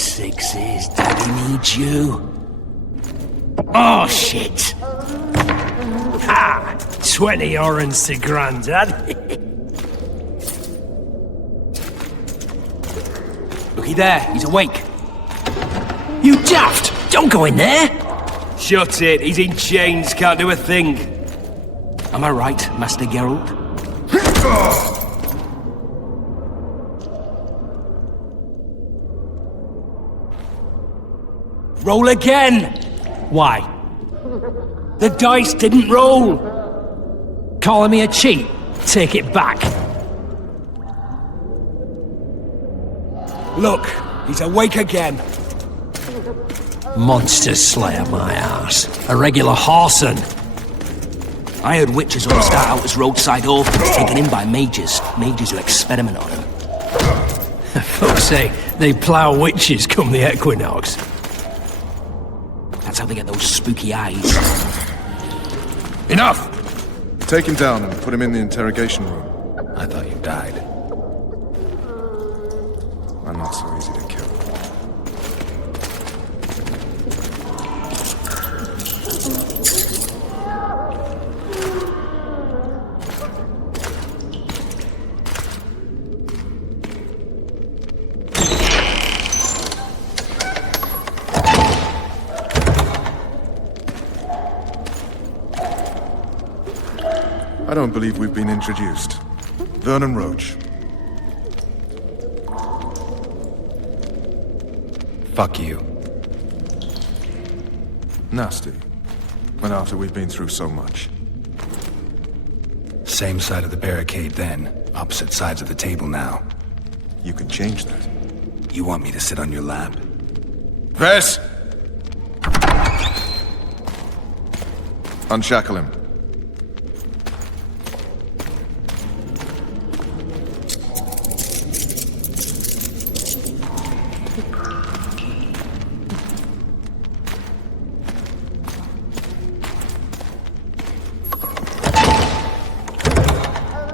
sixes, Daddy needs you. Oh, shit! Ha! 20 orens to Grandad. Looky there, he's awake. You daft! Don't go in there! Shut it, he's in chains, can't do a thing. Am I right, Master Geralt? Roll again! Why? The dice didn't roll! Calling me a cheat? Take it back. Look, he's awake again. Monster slayer, my ass. A regular whoreson. I heard witches all start out as roadside orphans taken in by mages. Mages who experiment on them. Folks say they plough witches come the equinox. That's how they get those spooky eyes. Enough! Take him down and put him in the interrogation room. I thought you died. I'm not so easy to kill. I don't believe we've been introduced. Vernon Roach. Fuck you. Nasty. And after we've been through so much. Same side of the barricade then. Opposite sides of the table now. You can change that. You want me to sit on your lap? Vess! Unshackle him.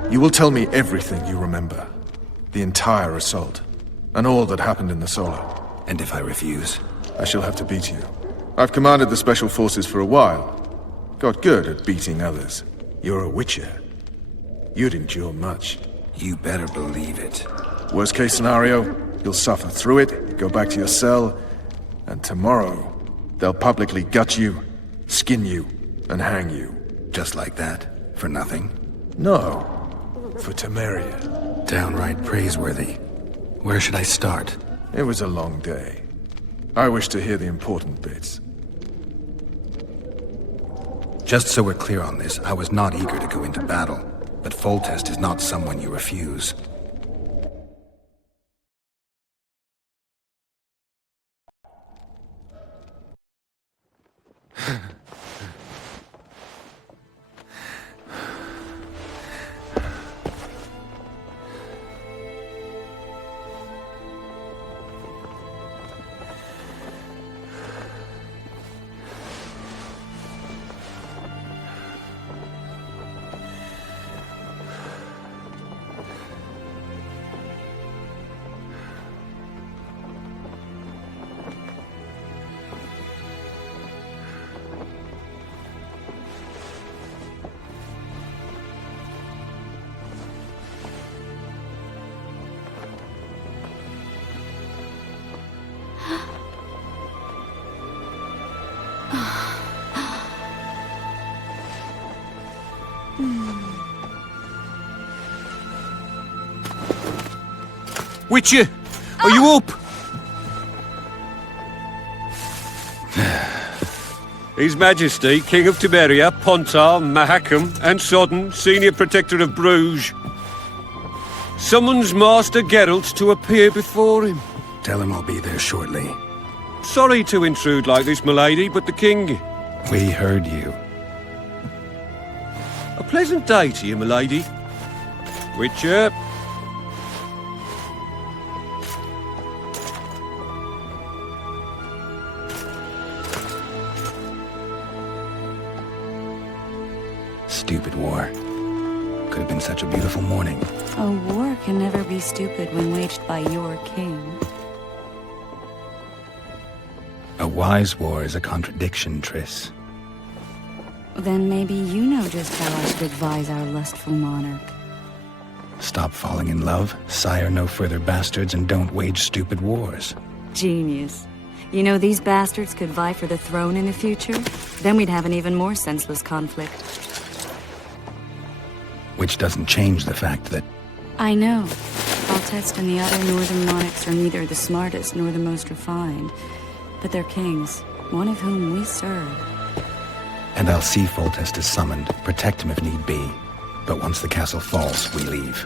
You will tell me everything you remember. The entire assault. And all that happened in the Solo. And if I refuse? I shall have to beat you. I've commanded the Special Forces for a while. Got good at beating others. You're a witcher. You'd endure much. You better believe it. Worst case scenario, you'll suffer through it, go back to your cell, and tomorrow, they'll publicly gut you, skin you, and hang you. Just like that? For nothing? No. For Temeria. Downright praiseworthy. Where should I start? It was a long day. I wish to hear the important bits. Just so we're clear on this, I was not eager to go into battle, but Foltest is not someone you refuse. Witcher, are you up? His Majesty, King of Temeria, Pontar, Mahakam, and Sodden, Senior Protector of Bruges, summons Master Geralt to appear before him. Tell him I'll be there shortly. Sorry to intrude like this, milady, but the King... We heard you. A pleasant day to you, milady. Witcher. Stupid war. Could have been such a beautiful morning. A war can never be stupid when waged by your king. A wise war is a contradiction, Triss. Then maybe you know just how I should advise our lustful monarch. Stop falling in love, sire no further bastards, and don't wage stupid wars. Genius. You know, these bastards could vie for the throne in the future? Then we'd have an even more senseless conflict. Which doesn't change the fact that... I know. Foltest and the other northern monarchs are neither the smartest nor the most refined. But they're kings, one of whom we serve. And I'll see Foltest is summoned, protect him if need be. But once the castle falls, we leave.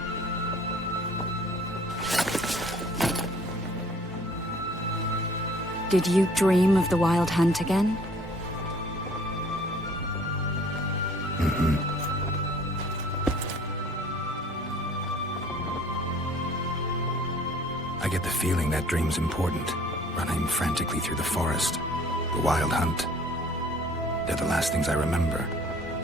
Did you dream of the Wild Hunt again? Mm-hmm. I get the feeling that dream's important. Running frantically through the forest. The Wild Hunt. They're the last things I remember.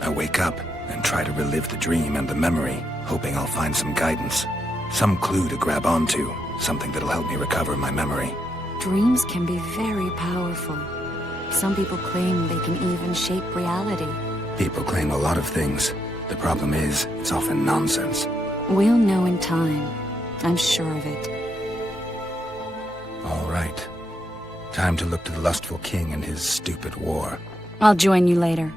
I wake up and try to relive the dream and the memory, hoping I'll find some guidance. Some clue to grab onto. Something that'll help me recover my memory. Dreams can be very powerful. Some people claim they can even shape reality. People claim a lot of things. The problem is, it's often nonsense. We'll know in time. I'm sure of it. All right. Time to look to the lustful king and his stupid war. I'll join you later.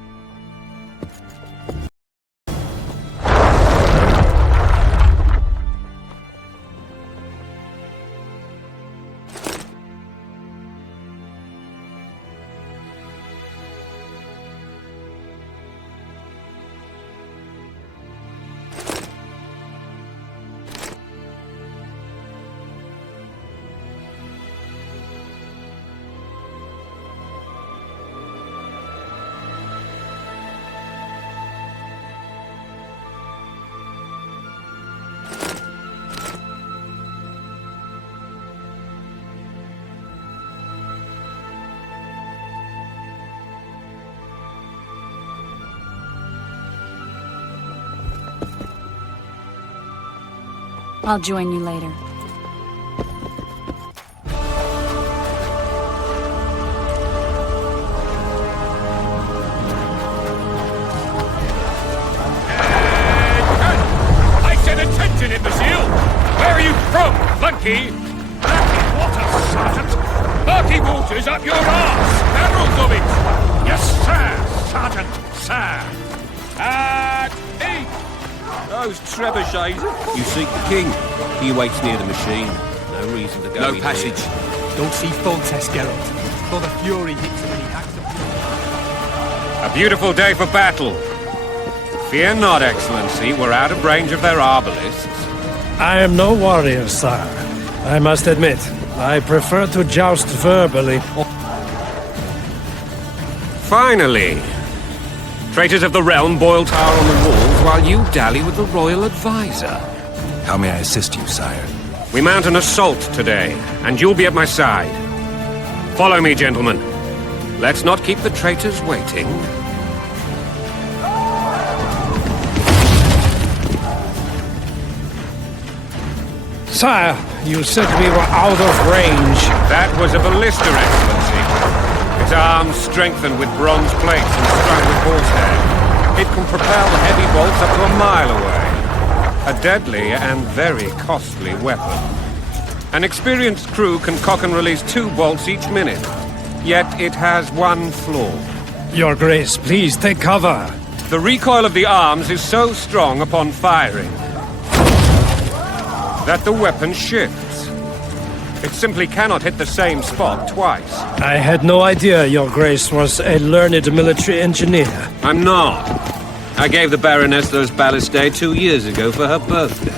I'll join you later. I said attention, imbecile! Where are you from, Flunky? Murky Waters, Sergeant! Murky Waters up your arse! Barrels of it! Yes, sir, Sergeant, sir! At eat! Those trebuchets. You seek the king. He waits near the machine. No reason to go No in passage. here. Don't see Foltest, Geralt. For the fury hits him when he hacks the... A beautiful day for battle. Fear not, Excellency. We're out of range of their arbalists. I am no warrior, sire. I must admit, I prefer to joust verbally. Finally! Traitors of the realm boil tar on the walls while you dally with the royal advisor. How may I assist you, sire? We mount an assault today, and you'll be at my side. Follow me, gentlemen. Let's not keep the traitors waiting. Sire, you said we were out of range. That was a ballista, Excellency. Its arms strengthened with bronze plates and strung with horsehair. It can propel heavy bolts up to a mile away. A deadly and very costly weapon. An experienced crew can cock and release 2 bolts each minute. Yet it has one flaw. Your Grace, please take cover. The recoil of the arms is so strong upon firing that the weapon shifts. It simply cannot hit the same spot twice. I had no idea Your Grace was a learned military engineer. I'm not. I gave the Baroness those ballistae 2 years ago for her birthday.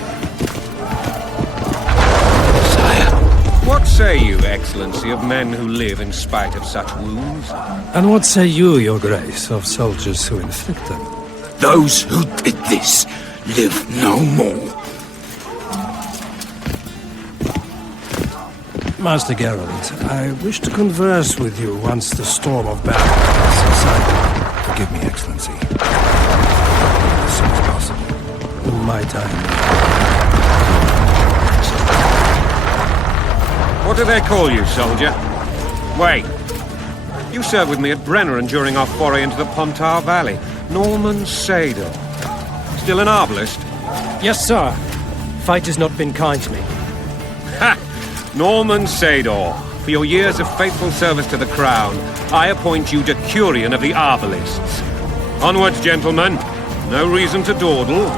What say you, Excellency, of men who live in spite of such wounds? And what say you, Your Grace, of soldiers who inflict them? Those who did this live no more. Master Geralt, I wish to converse with you once the storm of battle has subsided. Forgive me, Excellency. As soon as possible. My time. What do they call you, soldier? Wait. You served with me at Brenner during our foray into the Pontar Valley. Norman Sador. Still an arbalist? Yes, sir. Fate has not been kind to me. Ha! Norman Sador. For your years of faithful service to the Crown, I appoint you Decurion of the Arbalists. Onwards, gentlemen. No reason to dawdle.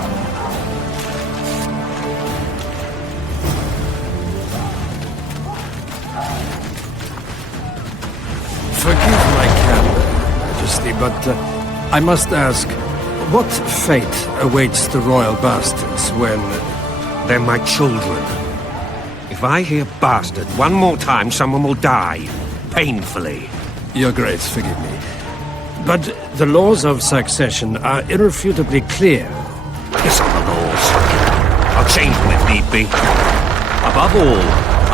Forgive my candor, Majesty, but I must ask, what fate awaits the royal bastards when... They're my children. If I hear bastard one more time, someone will die. Painfully. Your Grace, forgive me. But the laws of succession are irrefutably clear. Piss on the laws. I'll change them if need be. Above all,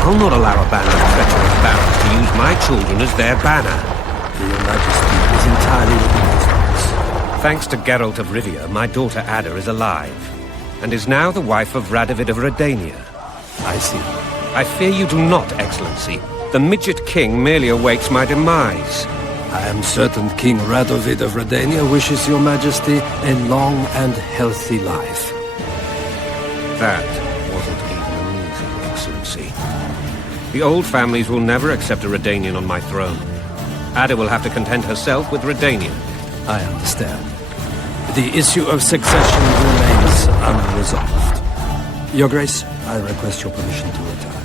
I'll not allow a band of treacherous barons to use my children as their banner. Your Majesty is entirely within his rights. Thanks to Geralt of Rivia, my daughter Ada is alive, and is now the wife of Radovid of Redania. I see. I fear you do not, Excellency. The midget king merely awaits my demise. I am certain King Radovid of Redania wishes your Majesty a long and healthy life. That wasn't even amusing, Excellency. The old families will never accept a Redanian on my throne. Ada will have to content herself with Redania. I understand. The issue of succession remains unresolved. Your Grace, I request your permission to retire.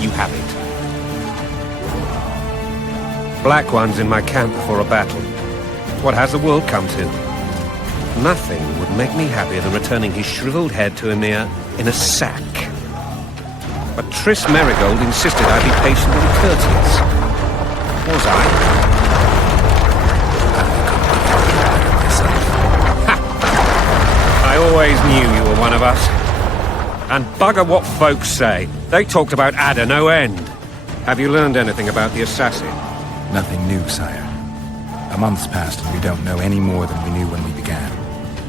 You have it. Black One's in my camp before a battle. What has the world come to? Nothing would make me happier than returning his shriveled head to Emir in a sack. But Triss Merigold insisted I be patient and courteous. Was I? Ha! I always knew you were one of us. And bugger what folks say. They talked about Ada no end. Have you learned anything about the assassin? Nothing new, sire. A month's passed and we don't know any more than we knew when we began.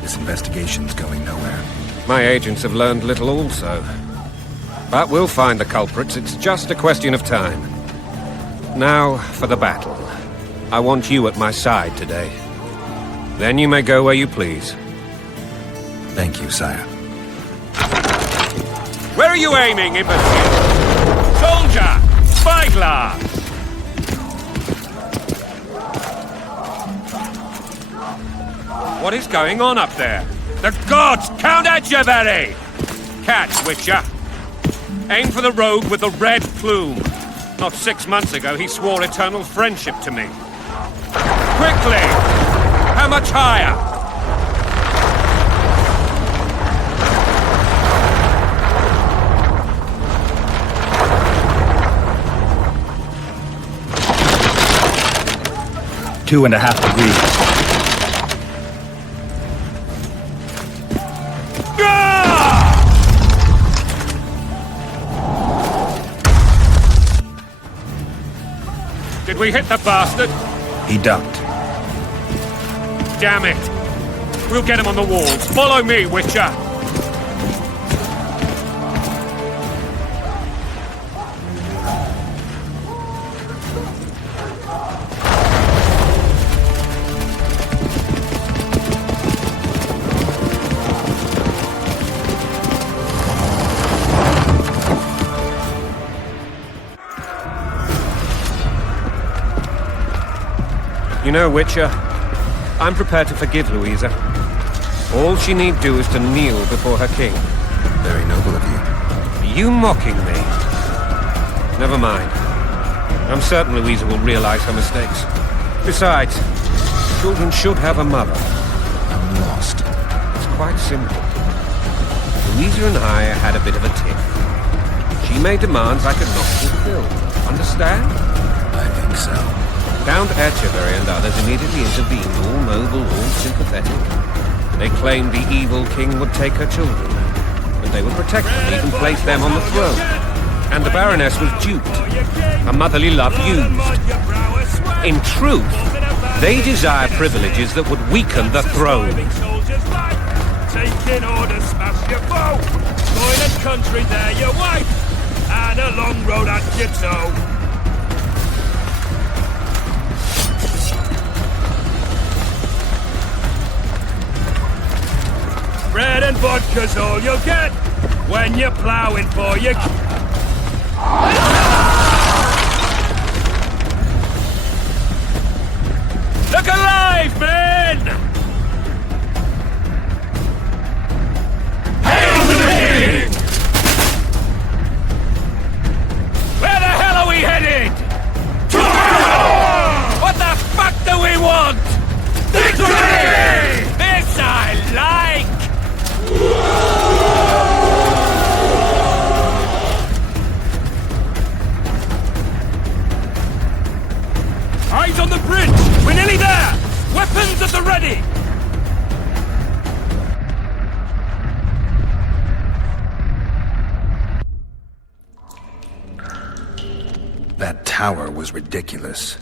This investigation's going nowhere. My agents have learned little also. But we'll find the culprits. It's just a question of time. Now, for the battle. I want you at my side today. Then you may go where you please. Thank you, sire. Where are you aiming, imbecile? Soldier! Spyglass! What is going on up there? The gods! Count Etcheverry! Catch, Witcher! Aim for the rogue with the red plume. Not 6 months ago, he swore eternal friendship to me. Quickly! How much higher? Two and a half degrees. Did we hit the bastard? He ducked. Damn it! We'll get him on the walls. Follow me, Witcher! You know, Witcher, I'm prepared to forgive Louisa. All she need do is to kneel before her king. Very noble of you. Are you mocking me? Never mind. I'm certain Louisa will realize her mistakes. Besides, children should have a mother. I'm lost. It's quite simple. Louisa and I had a bit of a tiff. She made demands I could not fulfill. Understand? I think so. Count Etcheverry and others immediately intervened, all noble, all sympathetic. They claimed the evil king would take her children, but they would protect them, even place them on the throne. And the Baroness was duped, her motherly love used. In truth, they desire privileges that would weaken the throne. Taking orders, smash your foe. Toilet country, there your wife. And a long road at your toe. Bread and vodka's all you'll get when you're plowing for your... Look alive, men! Hail to the king! Where the hell are we headed? What the fuck do we want? Victory! This I like! Eyes on the bridge! We're nearly there! Weapons at the ready! That tower was ridiculous.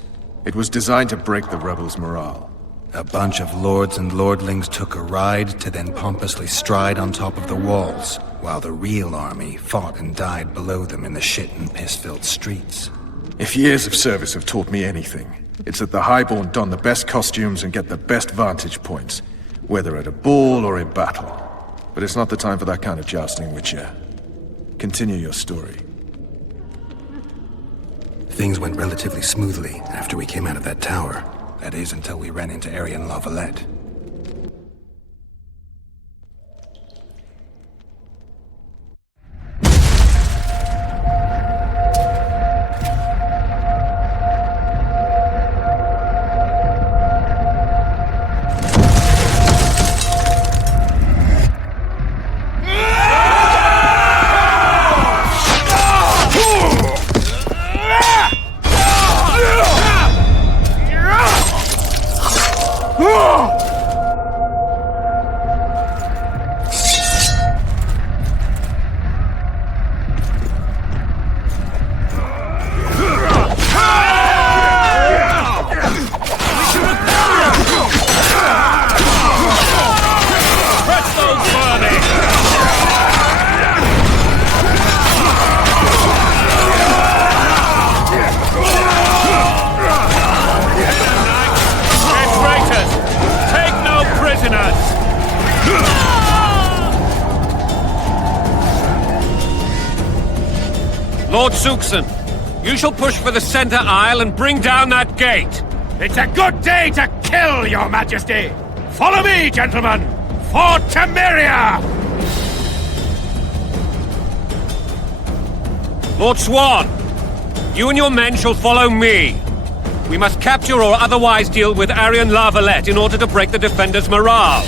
It was designed to break the rebels' morale. A bunch of lords and lordlings took a ride to then pompously stride on top of the walls, while the real army fought and died below them in the shit and piss-filled streets. If years of service have taught me anything, it's that the Highborn don the best costumes and get the best vantage points, whether at a ball or in battle. But it's not the time for that kind of jousting, Witcher. Continue your story. Things went relatively smoothly after we came out of that tower. That is, until we ran into Aryan Lavalette. Lord Suxon, you shall push for the center aisle and bring down that gate. It's a good day to kill, your majesty! Follow me, gentlemen! For Temeria! Lord Swan, you and your men shall follow me. We must capture or otherwise deal with Aryan Lavalette in order to break the defenders' morale.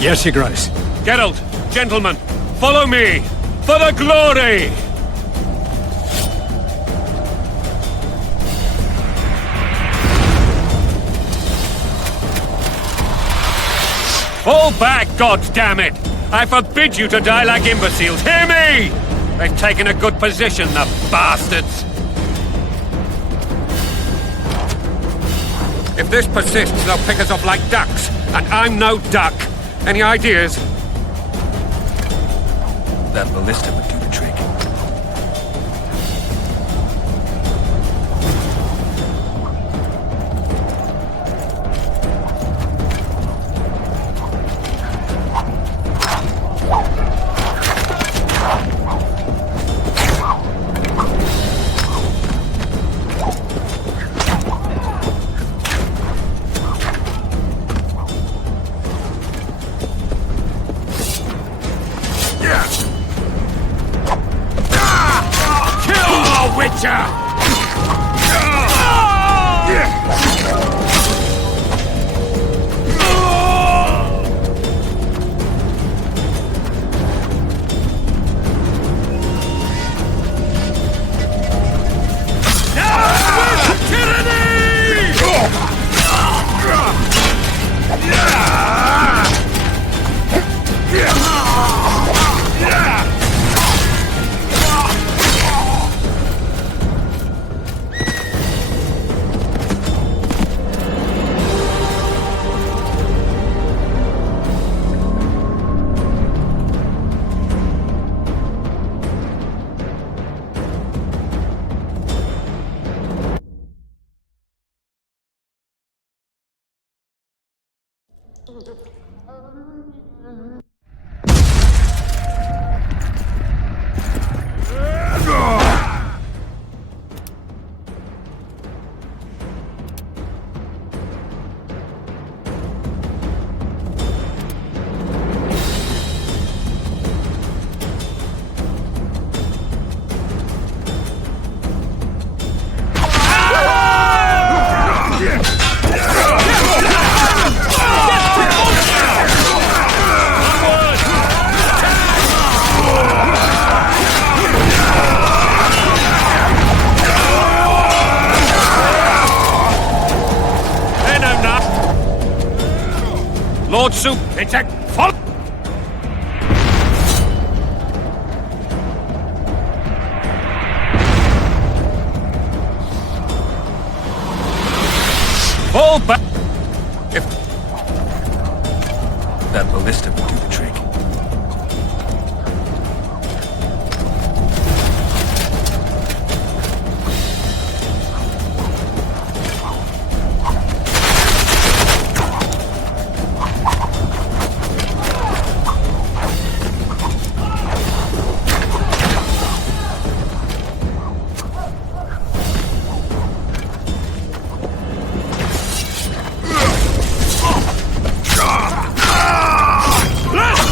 Yes, Your Grace. Geralt, gentlemen, follow me! For the glory! Fall back, goddammit! I forbid you to die like imbeciles. Hear me! They've taken a good position, the bastards! If this persists, they'll pick us off like ducks, and I'm no duck. Any ideas? That ballista would do the trick. soup. It's a... Follow... Fall back. If That ballista would do the trick. Blast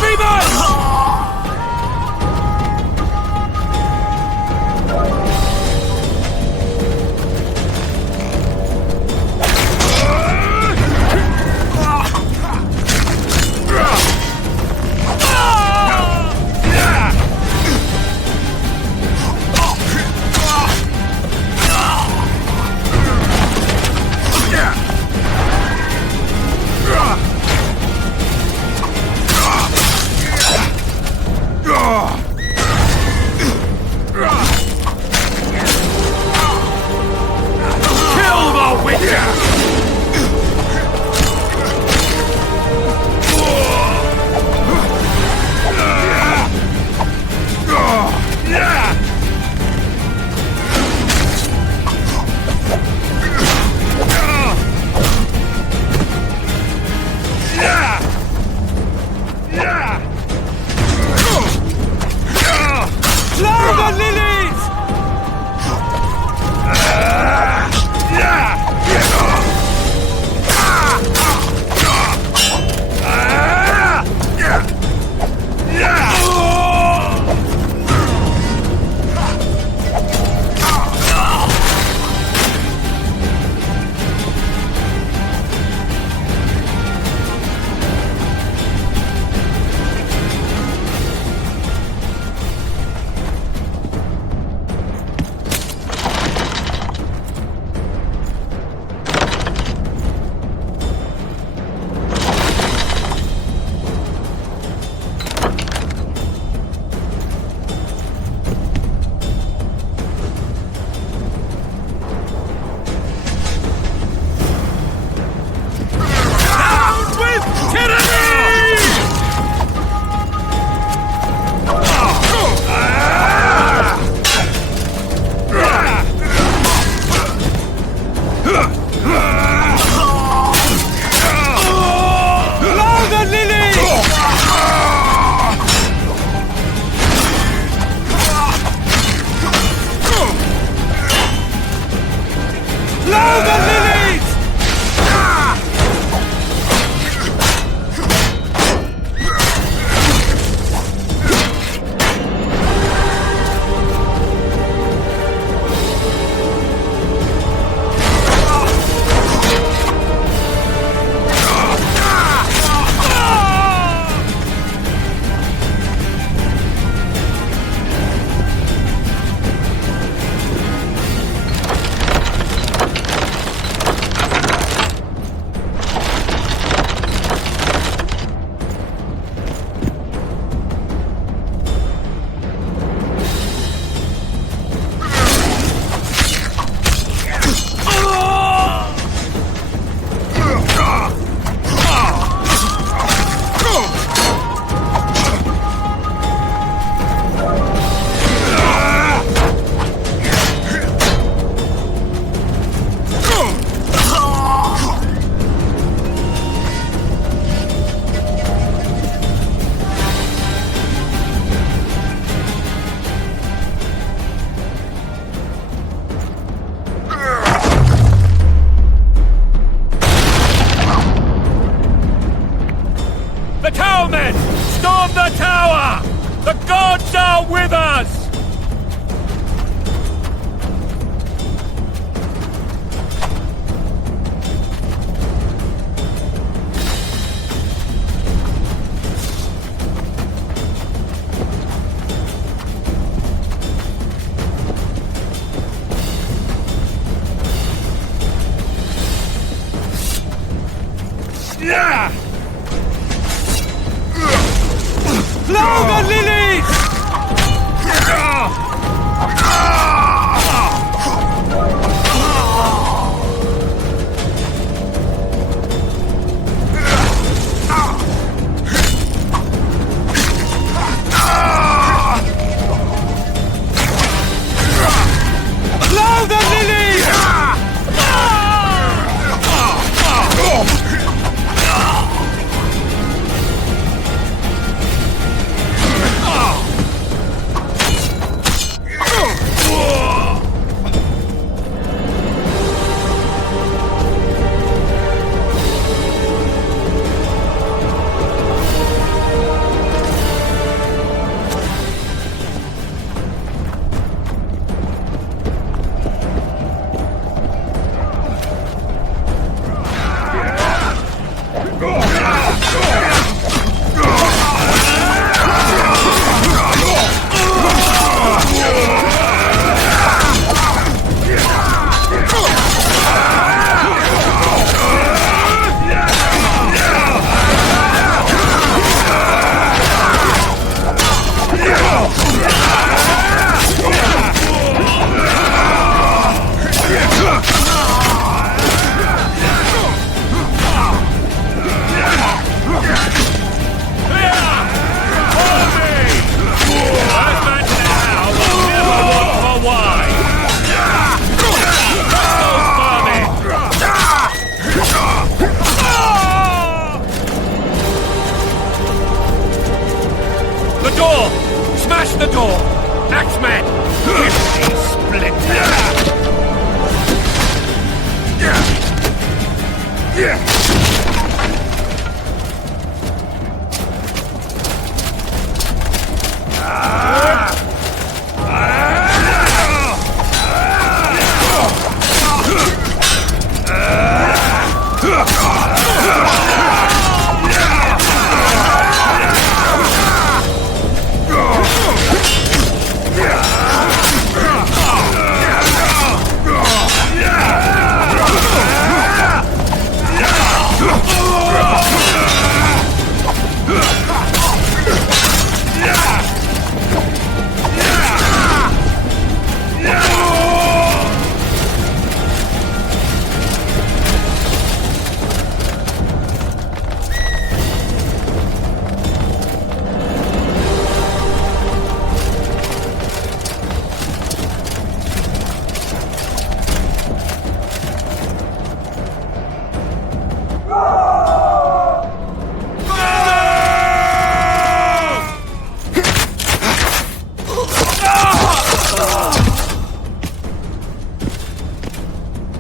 Axemen! Give me splinters!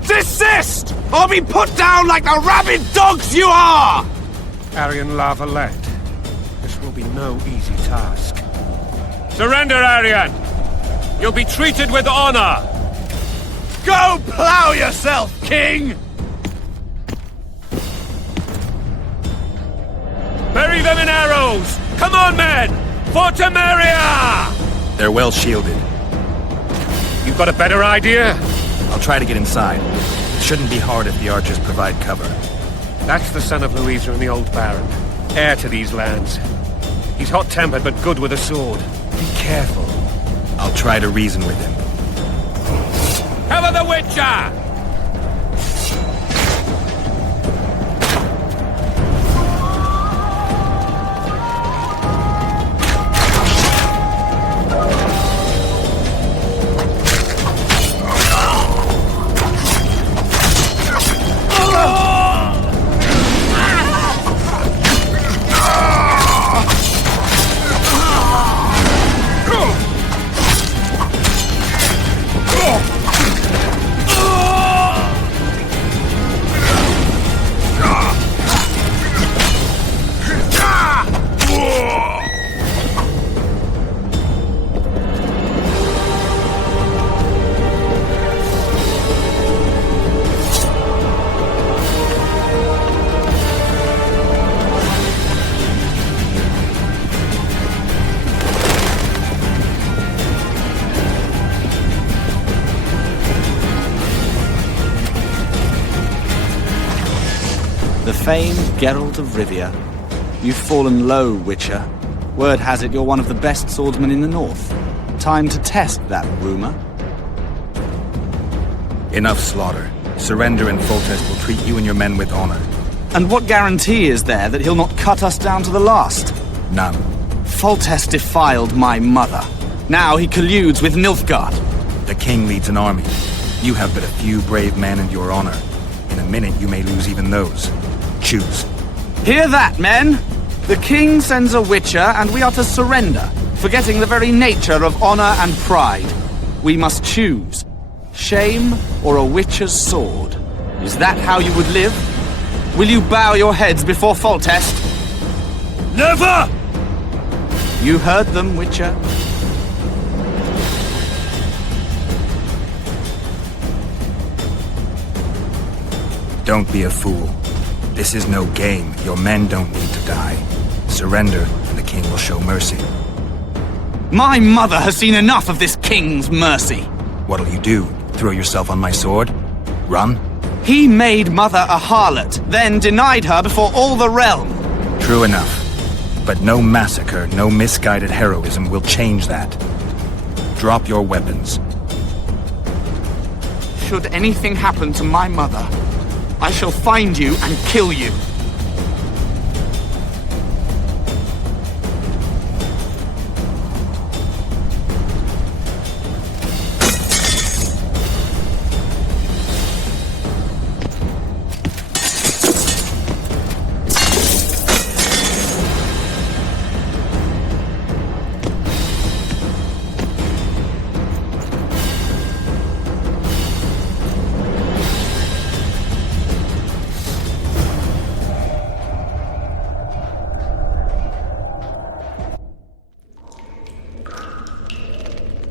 Desist! Or be put down like the rabid dogs you are! Aryan La Valette. This will be no easy task. Surrender, Aryan! You'll be treated with honor! Go plow yourself, King! Bury them in arrows! Come on, men! For Temeria! They're well shielded. You've got a better idea? I'll try to get inside. It shouldn't be hard if the archers provide cover. That's the son of Louisa and the old Baron. Heir to these lands. He's hot-tempered but good with a sword. Be careful. I'll try to reason with him. Cover the Witcher! The famed Geralt of Rivia. You've fallen low, Witcher. Word has it you're one of the best swordsmen in the north. Time to test that rumor. Enough slaughter. Surrender and Foltest will treat you and your men with honor. And what guarantee is there that he'll not cut us down to the last? None. Foltest defiled my mother. Now he colludes with Nilfgaard. The king leads an army. You have but a few brave men and your honor. In a minute you may lose even those. Choose. Hear that, men? The king sends a witcher, and we are to surrender, forgetting the very nature of honor and pride. We must choose. Shame or a witcher's sword. Is that how you would live? Will you bow your heads before Foltest? Never! You heard them, Witcher. Don't be a fool. This is no game. Your men don't need to die. Surrender, and the king will show mercy. My mother has seen enough of this king's mercy. What'll you do? Throw yourself on my sword? Run? He made mother a harlot, then denied her before all the realm. True enough. But no massacre, no misguided heroism will change that. Drop your weapons. Should anything happen to my mother, I shall find you and kill you.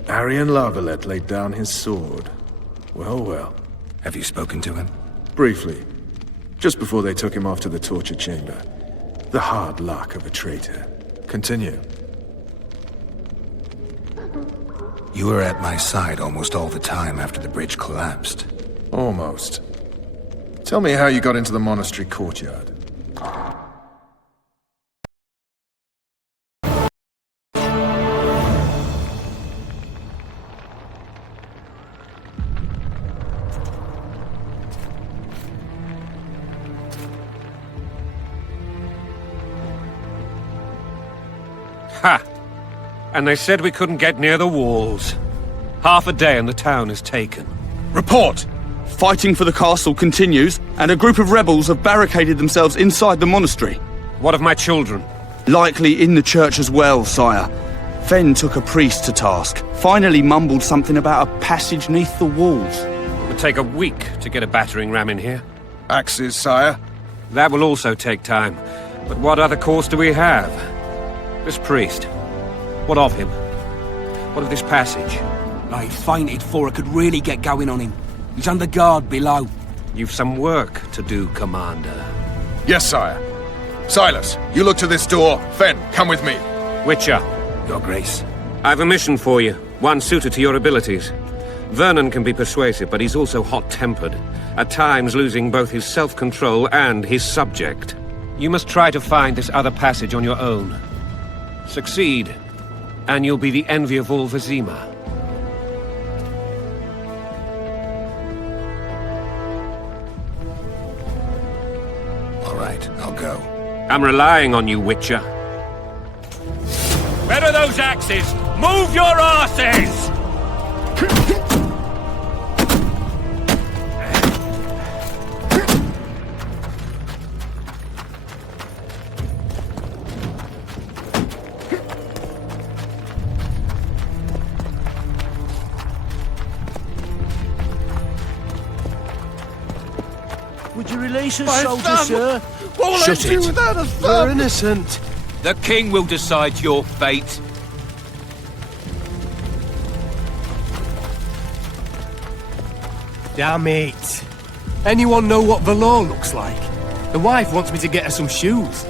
Arian Lavalette laid down his sword. Well, well. Have you spoken to him? Briefly. Just before they took him off to the torture chamber. The hard luck of a traitor. Continue. You were at my side almost all the time after the bridge collapsed. Almost. Tell me how you got into the monastery courtyard. Ha! And they said we couldn't get near the walls. Half a day and the town is taken. Report! Fighting for the castle continues, and a group of rebels have barricaded themselves inside the monastery. What of my children? Likely in the church as well, sire. Fen took a priest to task. Finally mumbled something about a passage neath the walls. It would take a week to get a battering ram in here. Axes, sire? That will also take time. But what other course do we have? This priest. What of him? What of this passage? I fainted before I could really get going on him. He's under guard below. You've some work to do, Commander. Yes, sire. Silas, you look to this door. Fen, come with me. Witcher. Your Grace. I've a mission for you, one suited to your abilities. Vernon can be persuasive, but he's also hot-tempered, at times losing both his self-control and his subject. You must try to find this other passage on your own. Succeed, and you'll be the envy of all Vizima. All right, I'll go. I'm relying on you, Witcher. Where are those axes? Move your asses! Would you release us, soldier, sir? What will Shut I do it. without a You're thumb? innocent. The king will decide your fate. Damn it. Anyone know what the law looks like? The wife wants me to get her some shoes.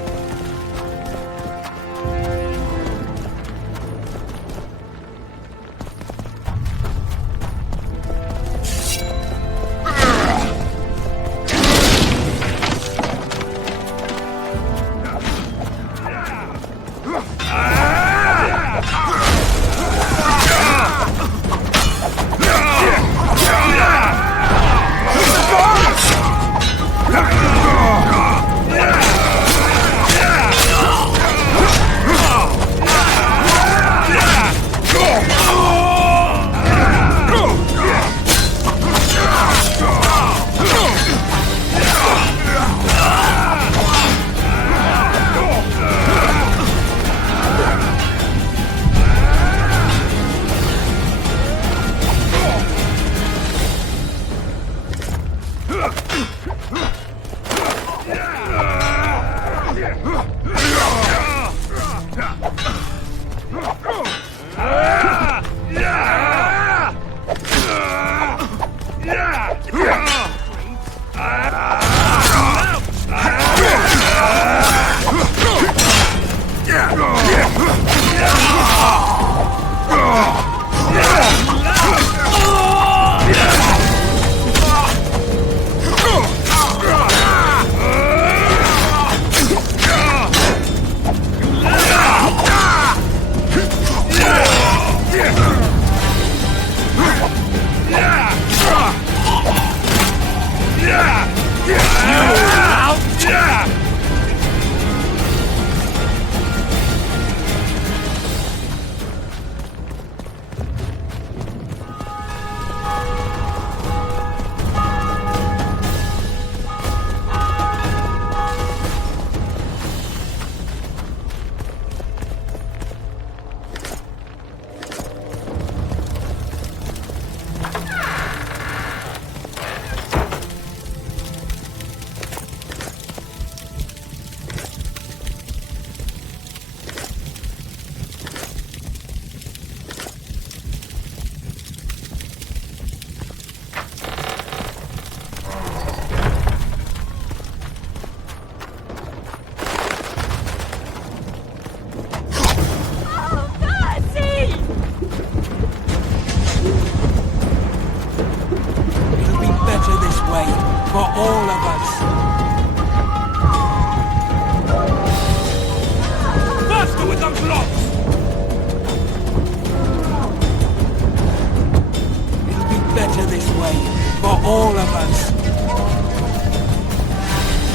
for all of us.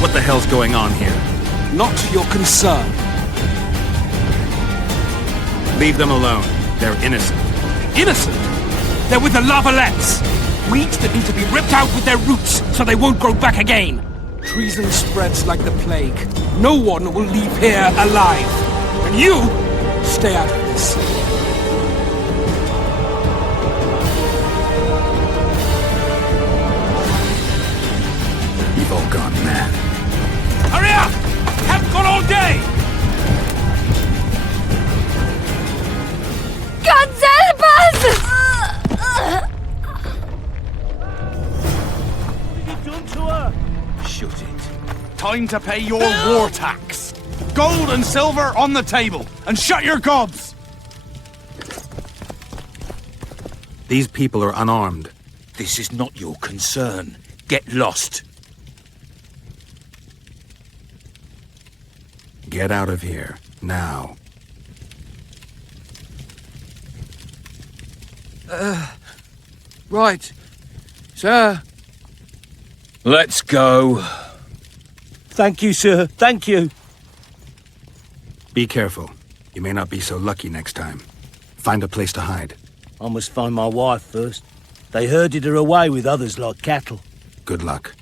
What the hell's going on here? Not your concern. Leave them alone. They're innocent. Innocent? They're with the lavalettes. Weeds that need to be ripped out with their roots so they won't grow back again. Treason spreads like the plague. No one will leave here alive. And you, stay out of this. You've all gone mad. Hurry up! Haven't got all day! God help us! Shut it. Time to pay your war tax. Gold and silver on the table, and shut your gobs! These people are unarmed. This is not your concern. Get lost. Get out of here, now. Right. Sir. Let's go. Thank you, sir. Thank you. Be careful. You may not be so lucky next time. Find a place to hide. I must find my wife first. They herded her away with others like cattle. Good luck.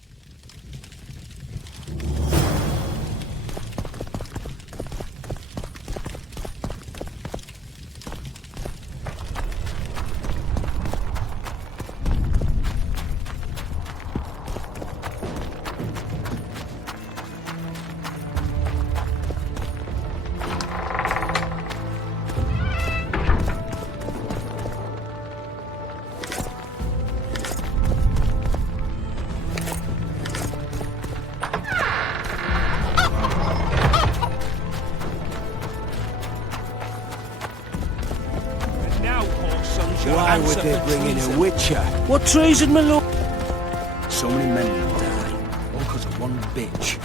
Why would they bring in a witcher? What treason, my lord? So many men will die, all because of one bitch.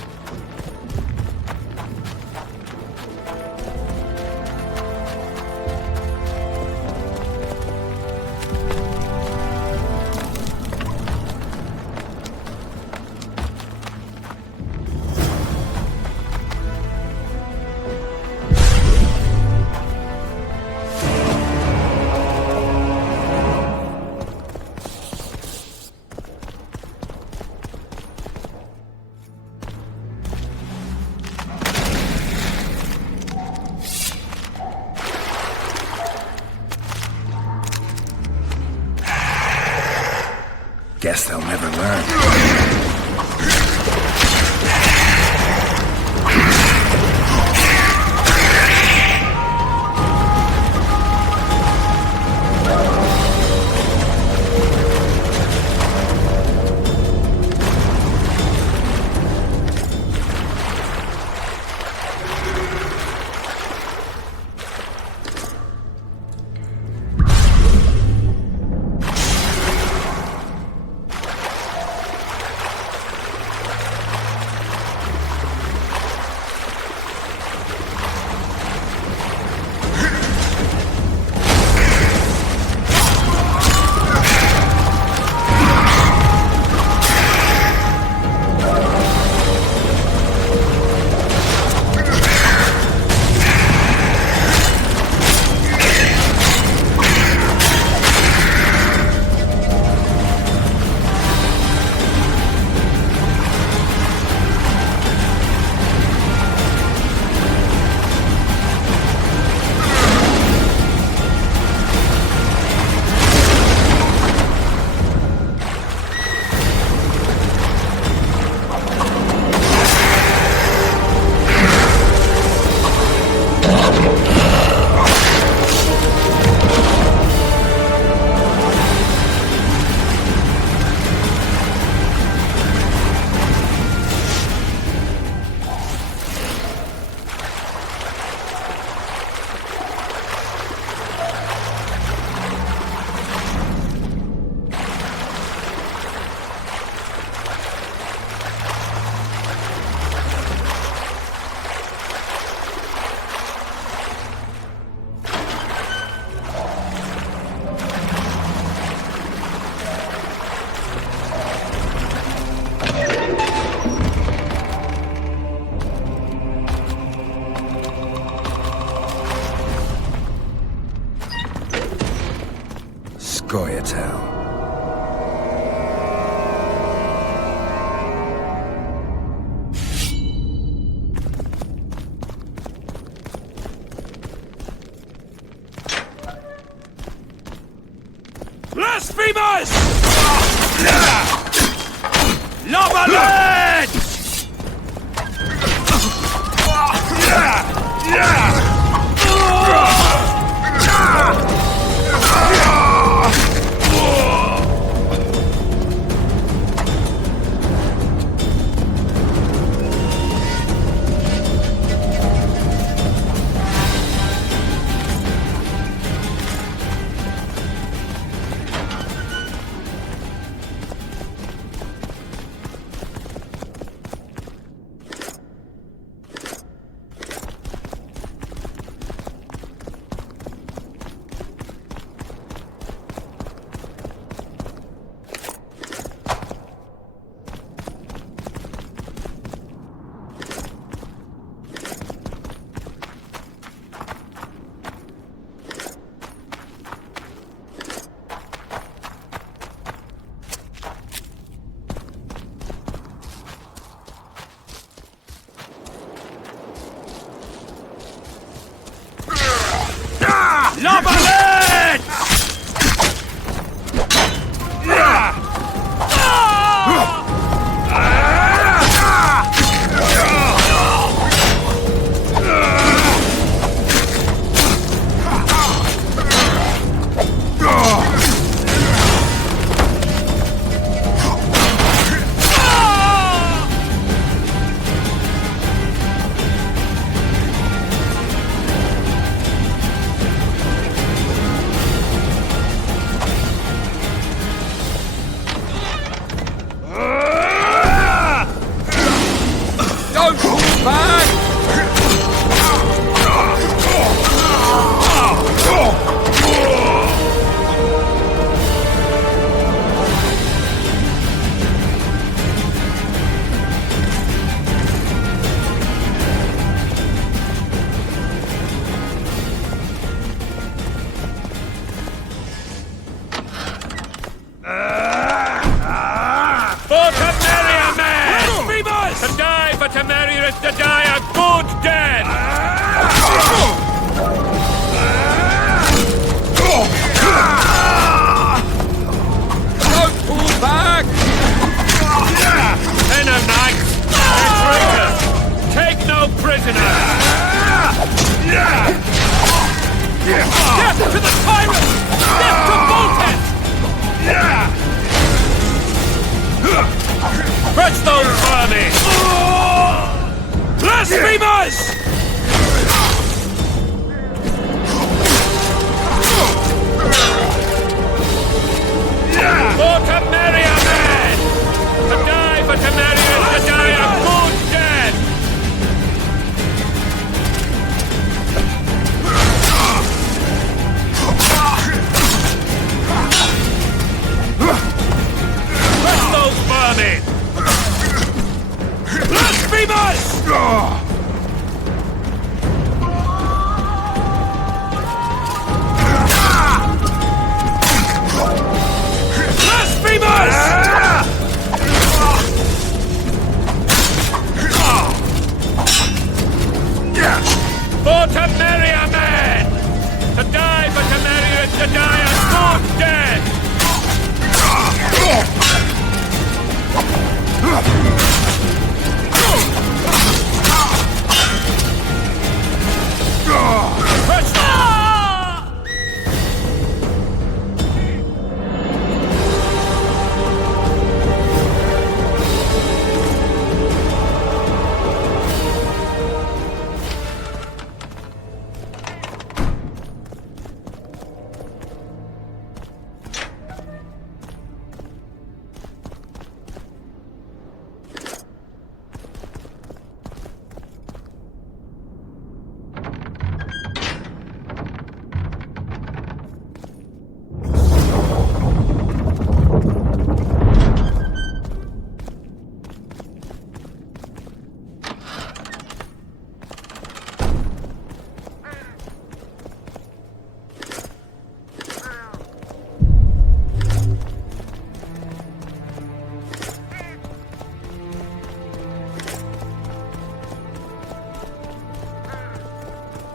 Guess they'll never learn. Goyatel. Blasphemers! Lava to die a good death! Don't pull back! Men of knights! Traitors! Take no prisoners! Death to the tyrant! Death to Voltes! Fetch those vermin! Blasphemers!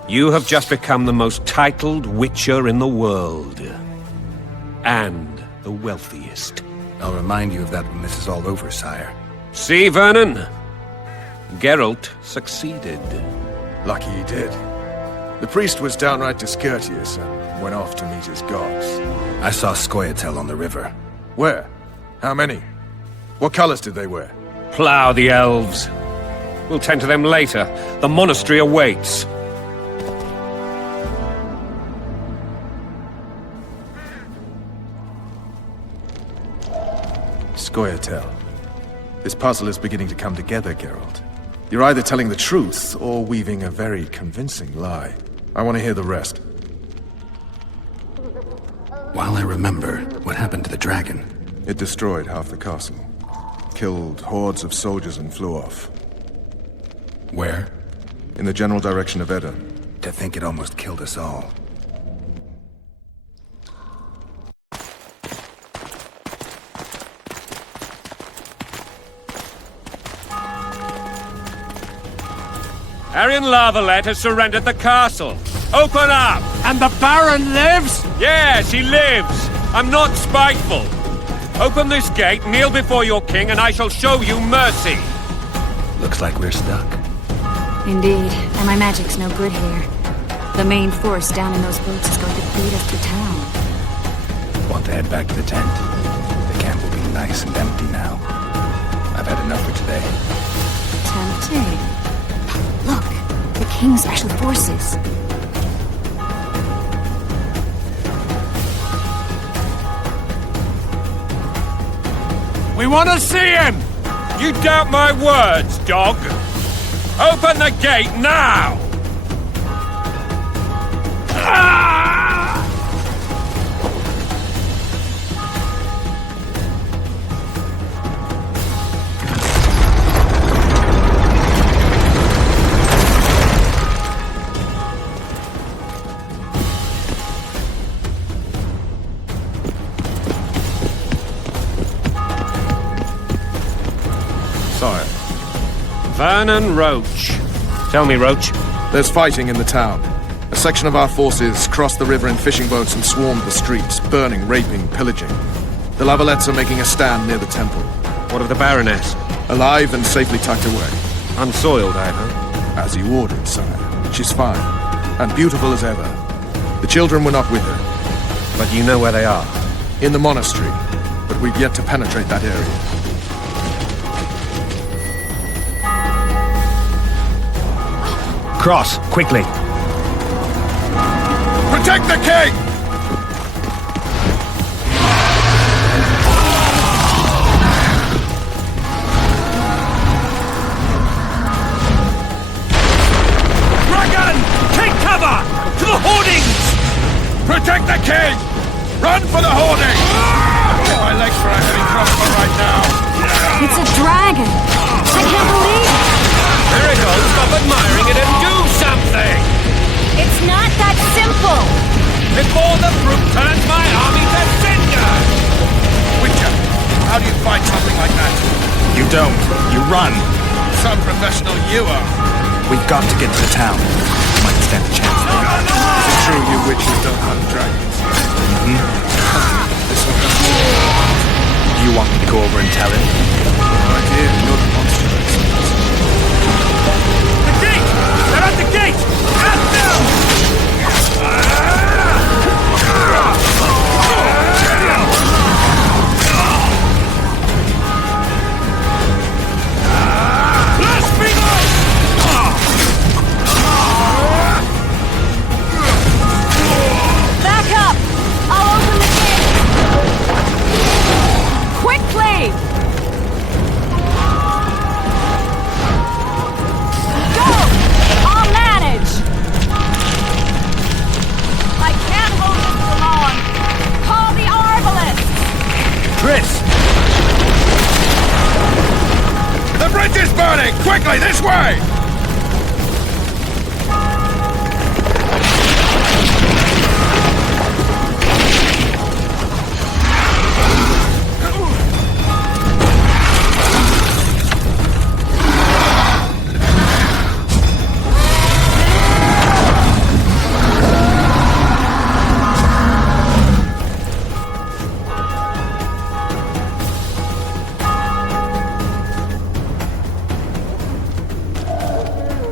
You have just become the most titled witcher in the world. And the wealthiest. I'll remind you of that when this is all over, sire. See, Vernon? Geralt succeeded. Lucky he did. The priest was downright discourteous and went off to meet his gods. I saw Scoia'tael on the river. Where? How many? What colors did they wear? Plough the elves. We'll tend to them later. The monastery awaits. Scoia'tael. This puzzle is beginning to come together, Geralt. You're either telling the truth or weaving a very convincing lie. I want to hear the rest. While I remember, what happened to the dragon? It destroyed half the castle. Killed hordes of soldiers and flew off. Where? In the general direction of Edda. To think it almost killed us all. Arian Lavalette has surrendered the castle. Open up! And the Baron lives? Yes, he lives. I'm not spiteful. Open this gate, kneel before your king, and I shall show you mercy. Looks like we're stuck. Indeed, and my magic's no good here. The main force down in those boats is going to beat us to town. Want to head back to the tent? The camp will be nice and empty now. I've had enough for today. Tempting. Look, the King's Special Forces. We want to see him! You doubt my words, dog? Open the gate now! Sire. Vernon Roach. Tell me, Roach. There's fighting in the town. A section of our forces crossed the river in fishing boats and swarmed the streets, burning, raping, pillaging. The Lavalettes are making a stand near the temple. What of the Baroness? Alive and safely tucked away. Unsoiled, I hope. As you ordered, sire. She's fine. And beautiful as ever. The children were not with her. But you know where they are? In the monastery. But we've yet to penetrate that area. Cross, quickly. Protect the king! Dragon! Take cover! To the hoardings! Protect the king! Run for the hoarding! My legs for a heavy crossbow right now. It's a dragon! I can't believe it! Miracle, stop admiring it and do something! It's not that simple! Before the fruit turns my army to cinder! Witcher, how do you fight something like that? You don't. You run. Some professional you are. We've got to get to the town. Might stand a chance there. Is it true you witches don't hunt dragons? This one doesn't. Do you want me to go over and tell him? My dear, you're the monster experts. The gate! They're at the gate! At them! Back up! I'll open the gate! Quickly! Go! I'll manage! I can't hold this for long. Call the Arbalists! Chris! The bridge is burning! Quickly, this way!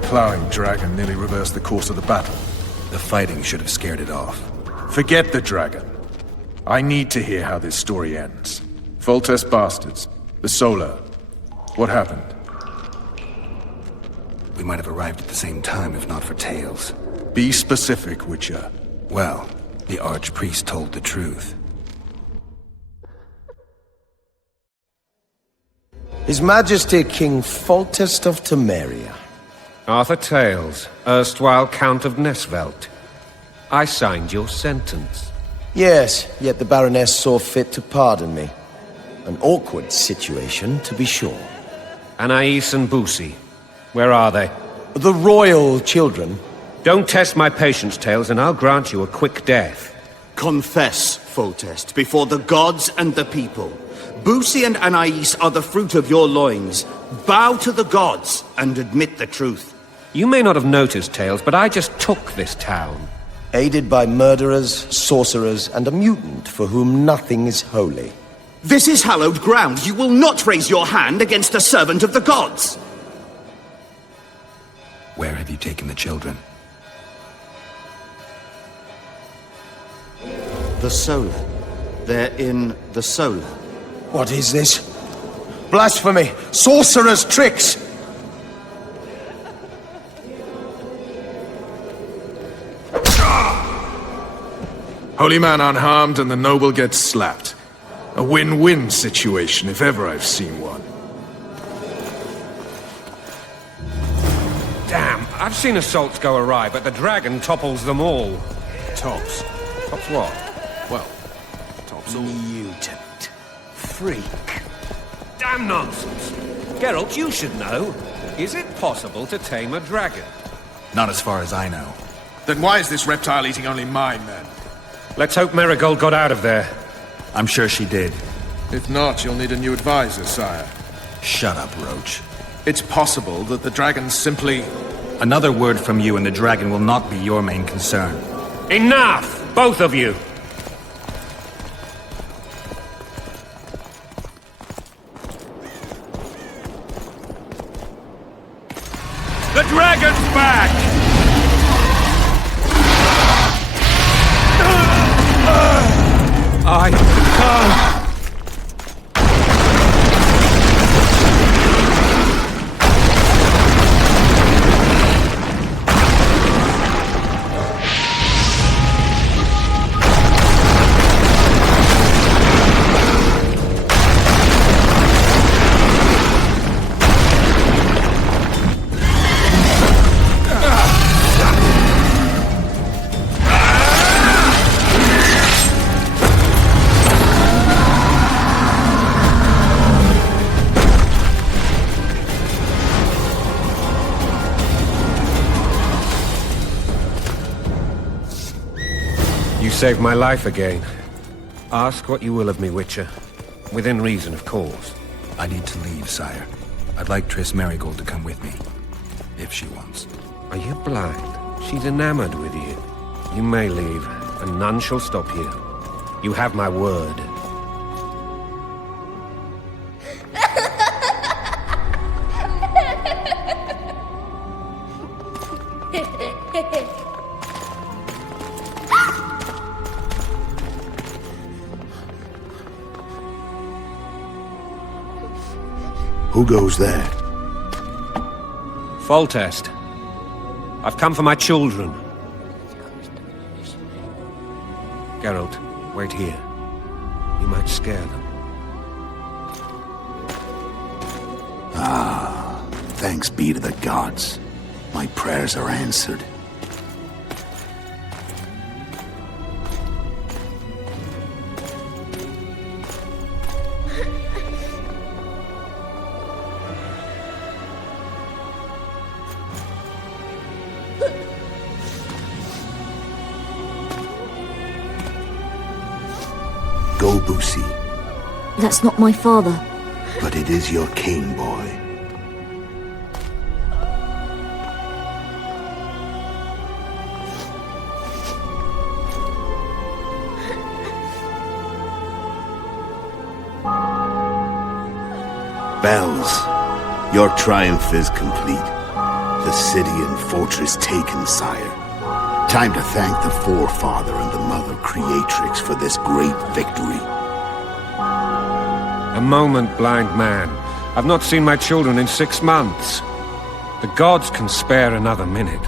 plowing dragon nearly reversed the course of the battle. The fighting should have scared it off. Forget the dragon. I need to hear how this story ends. Foltest bastards. The Solar. What happened? We might have arrived at the same time if not for Tales. Be specific, Witcher. Well, the Archpriest told the truth. His Majesty King Foltest of Temeria. Arthur Tales, erstwhile Count of Nesvelt. I signed your sentence. Yes, yet the Baroness saw fit to pardon me. An awkward situation, to be sure. Anais and Boosie. Where are they? The royal children. Don't test my patience, Tales, and I'll grant you a quick death. Confess, Foltest, before the gods and the people. Boosie and Anais are the fruit of your loins. Bow to the gods and admit the truth. You may not have noticed, Tales, but I just took this town. Aided by murderers, sorcerers, and a mutant for whom nothing is holy. This is hallowed ground. You will not raise your hand against a servant of the gods. Where have you taken the children? The Solar. They're in the Solar. What is this? Blasphemy! Sorcerer's tricks! Holy man unharmed and the noble gets slapped. A win-win situation, if ever I've seen one. Damn, I've seen assaults go awry, but the dragon topples them all. Tops. Tops what? Well, tops all. Mutant. Freak. Damn nonsense! Geralt, you should know. Is it possible to tame a dragon? Not as far as I know. Then why is this reptile eating only mine, then? Let's hope Marigold got out of there. I'm sure she did. If not, you'll need a new advisor, sire. Shut up, Roach. It's possible that the dragon simply... Another word from you and the dragon will not be your main concern. Enough! Both of you! The dragon's back! I can't... You saved my life again. Ask what you will of me, Witcher. Within reason, of course. I need to leave, sire. I'd like Triss Marigold to come with me. If she wants. Are you blind? She's enamored with you. You may leave, and none shall stop you. You have my word. Who goes there? Foltest. I've come for my children. Geralt, wait here. You might scare them. Ah, thanks be to the gods. My prayers are answered. Go, Boosie. That's not my father. But it is your king, boy. Bells, your triumph is complete. The city and fortress taken, sire. Time to thank the Forefather and the Mother Creatrix for this great victory. A moment, blind man. I've not seen my children in 6 months. The gods can spare another minute.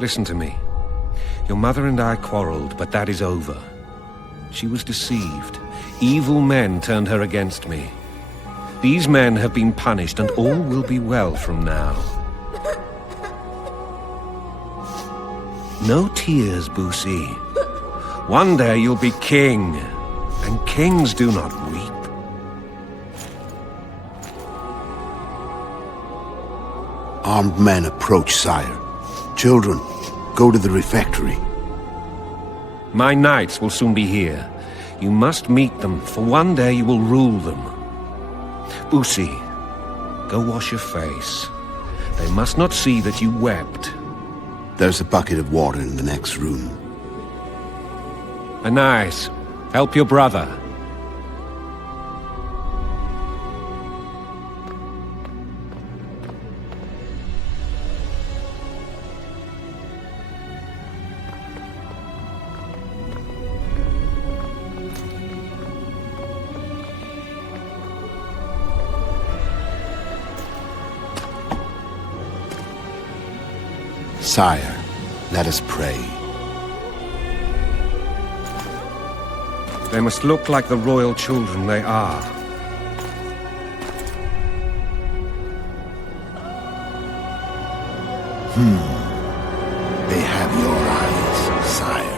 Listen to me. Your mother and I quarreled, but that is over. She was deceived. Evil men turned her against me. These men have been punished, and all will be well from now. No tears, Boosie. One day you'll be king, and kings do not weep. Armed men approach, sire. Children, go to the refectory. My knights will soon be here. You must meet them, for one day you will rule them. Boosie, go wash your face. They must not see that you wept. There's a bucket of water in the next room. Anais, help your brother. Sire, let us pray. They must look like the royal children they are. They have your eyes, sire.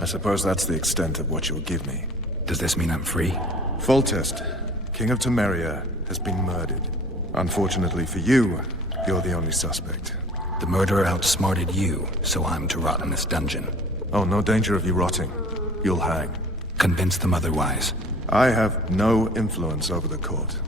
I suppose that's the extent of what you'll give me. Does this mean I'm free? Foltest, King of Temeria, has been murdered. Unfortunately for you, you're the only suspect. The murderer outsmarted you, so I'm to rot in this dungeon. Oh, no danger of you rotting. You'll hang. Convince them otherwise. I have no influence over the court.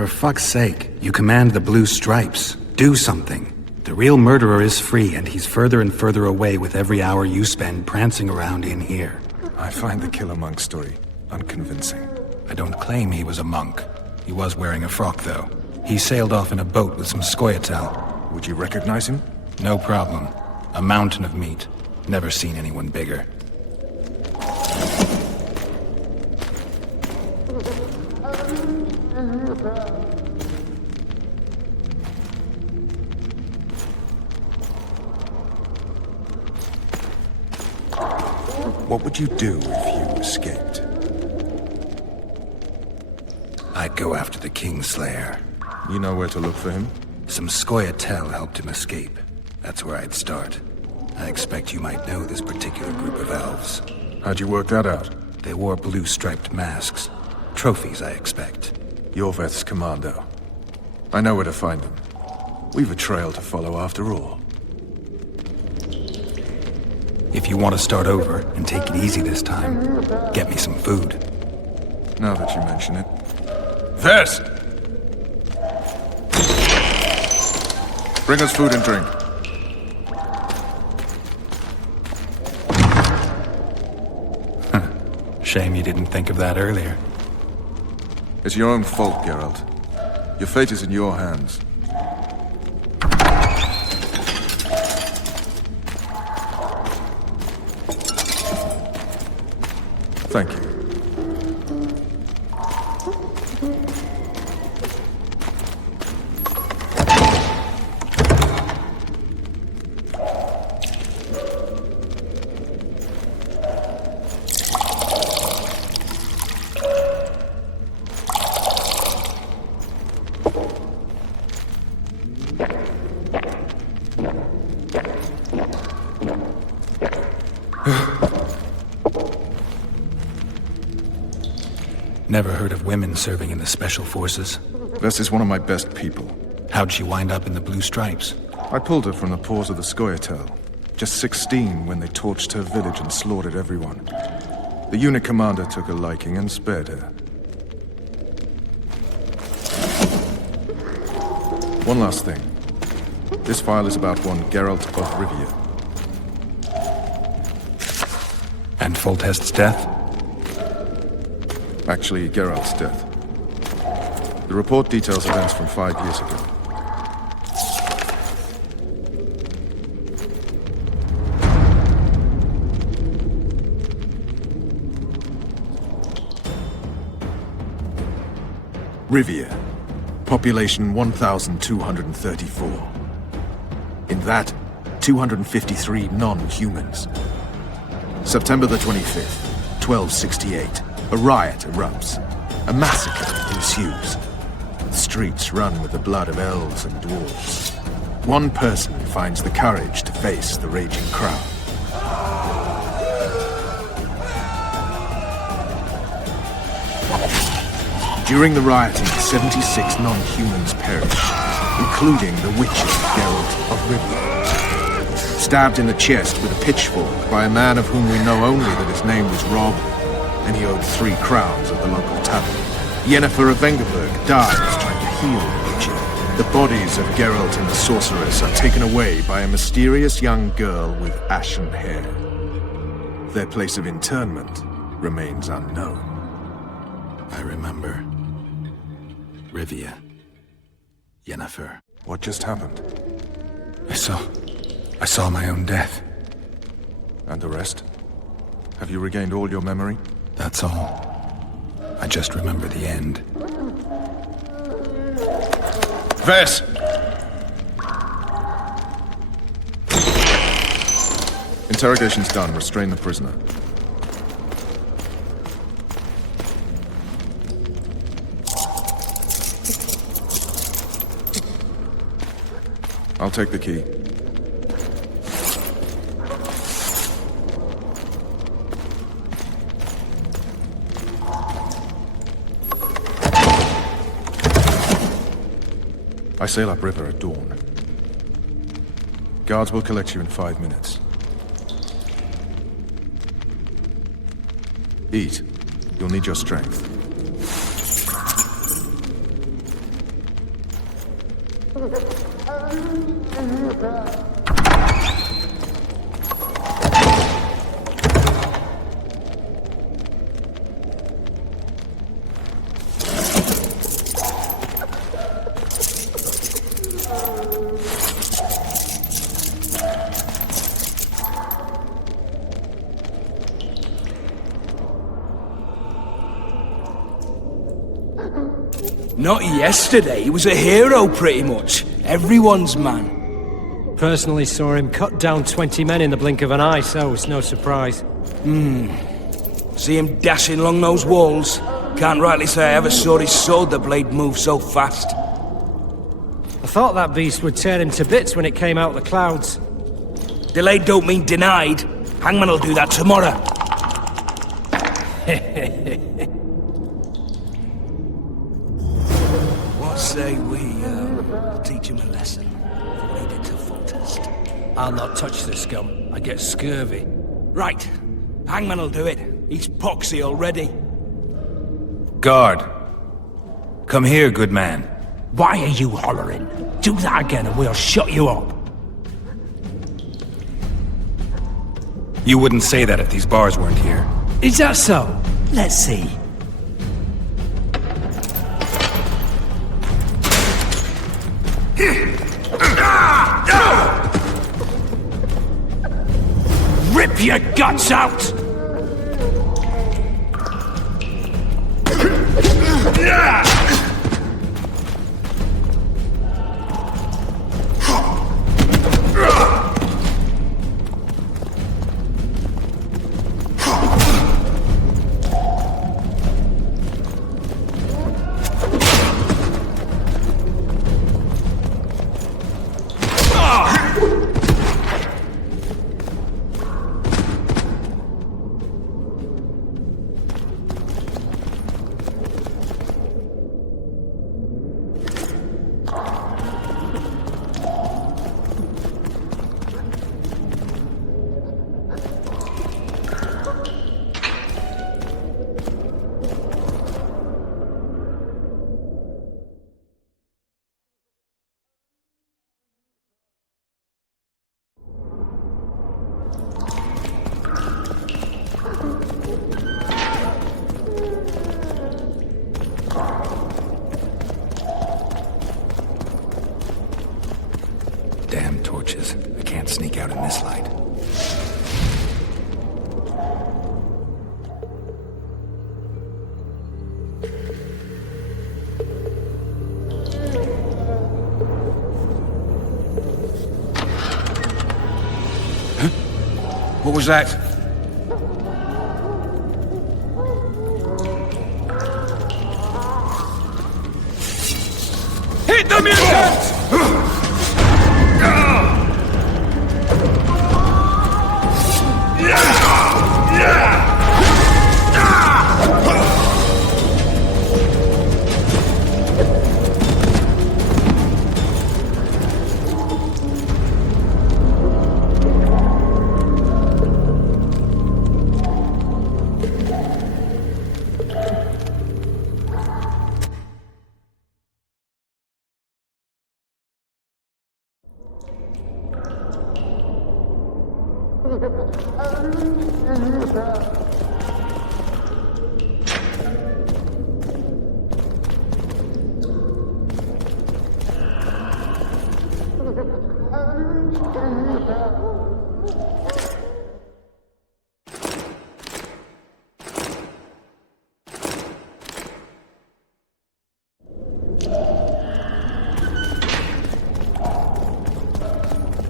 For fuck's sake, you command the blue stripes. Do something. The real murderer is free, and he's further and further away with every hour you spend prancing around in here. I find the Killer Monk story unconvincing. I don't claim he was a monk. He was wearing a frock, though. He sailed off in a boat with some Scoia'tael. Would you recognize him? No problem. A mountain of meat. Never seen anyone bigger. What would you do if you escaped? I'd go after the Kingslayer. You know where to look for him? Some Scoia'tael helped him escape. That's where I'd start. I expect you might know this particular group of elves. How'd you work that out? They wore blue-striped masks. Trophies, I expect. Yorveth's commando. I know where to find them. We've a trail to follow after all. If you want to start over and take it easy this time, get me some food. Now that you mention it. Vess! Bring us food and drink. Shame you didn't think of that earlier. It's your own fault, Geralt. Your fate is in your hands. Thank you. Never heard of women serving in the Special Forces. Vess is one of my best people. How'd she wind up in the Blue Stripes? I pulled her from the paws of the Scoia'tael. Just 16 when they torched her village and slaughtered everyone. The unit commander took a liking and spared her. One last thing. This file is about one Geralt of Rivia. And Foltest's death? Actually, Geralt's death. The report details events from 5 years ago. Rivia. Population 1,234. In that, 253 non-humans. September the 25th, 1268. A riot erupts. A massacre ensues. The streets run with the blood of elves and dwarves. One person finds the courage to face the raging crowd. During the rioting, 76 non-humans perished, including the witcher Geralt of Rivia. Stabbed in the chest with a pitchfork by a man of whom we know only that his name was Rob, and he owed 3 crowns at the local tavern. Yennefer of Vengerberg dies trying to heal the witcher. The bodies of Geralt and the sorceress are taken away by a mysterious young girl with ashen hair. Their place of interment remains unknown. I remember. Rivia. Yennefer. What just happened? I saw my own death. And the rest? Have you regained all your memory? That's all. I just remember the end. Vess! Interrogation's done. Restrain the prisoner. I'll take the key. I sail upriver at dawn. Guards will collect you in 5 minutes. Eat. You'll need your strength. Not yesterday, he was a hero pretty much. Everyone's man. Personally saw him cut down 20 men in the blink of an eye, so it's no surprise. See him dashing along those walls? Can't rightly say I ever saw his sword the blade move so fast. I thought that beast would tear him to bits when it came out of the clouds. Delayed don't mean denied. Hangman'll do that tomorrow. What say we teach him a lesson before he gets a full test? I'll not touch the scum. I get scurvy. Right. Hangman'll do it. He's poxy already. Guard. Come here, good man. Why are you hollering? Do that again and we'll shut you up. You wouldn't say that if these bars weren't here. Is that so? Let's see. Rip your guts out! Damn torches. I can't sneak out in this light. What was that? Hit the mutants!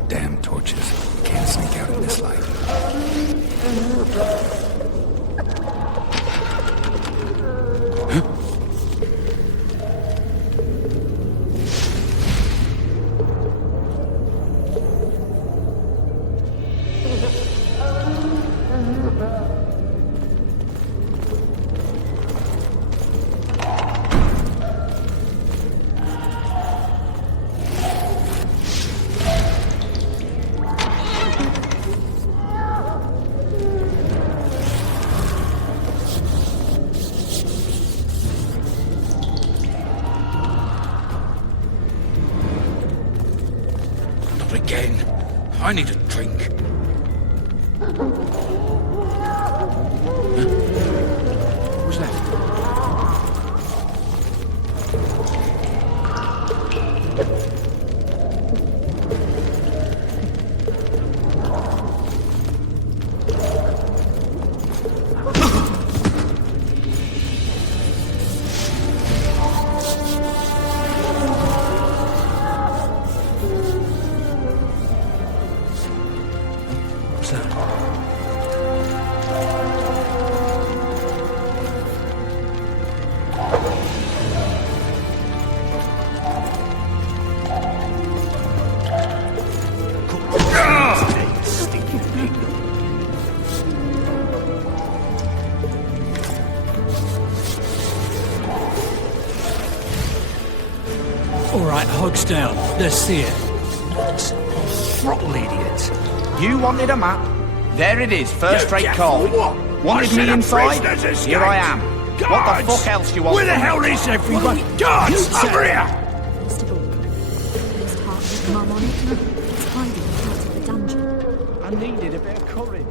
Damn torches. Can't sneak out in this light. Not again. I need a drink. Who's left? Alright, hogs down. Let's see it. Throttle idiots. You wanted a map? There it is, first-rate call. Wanted me inside? Here I am. What the fuck else you want? Where the hell is everybody? Guards, over here! First of all, this heart with Mum on it. It's hiding out of the dungeon. I needed a bit of courage.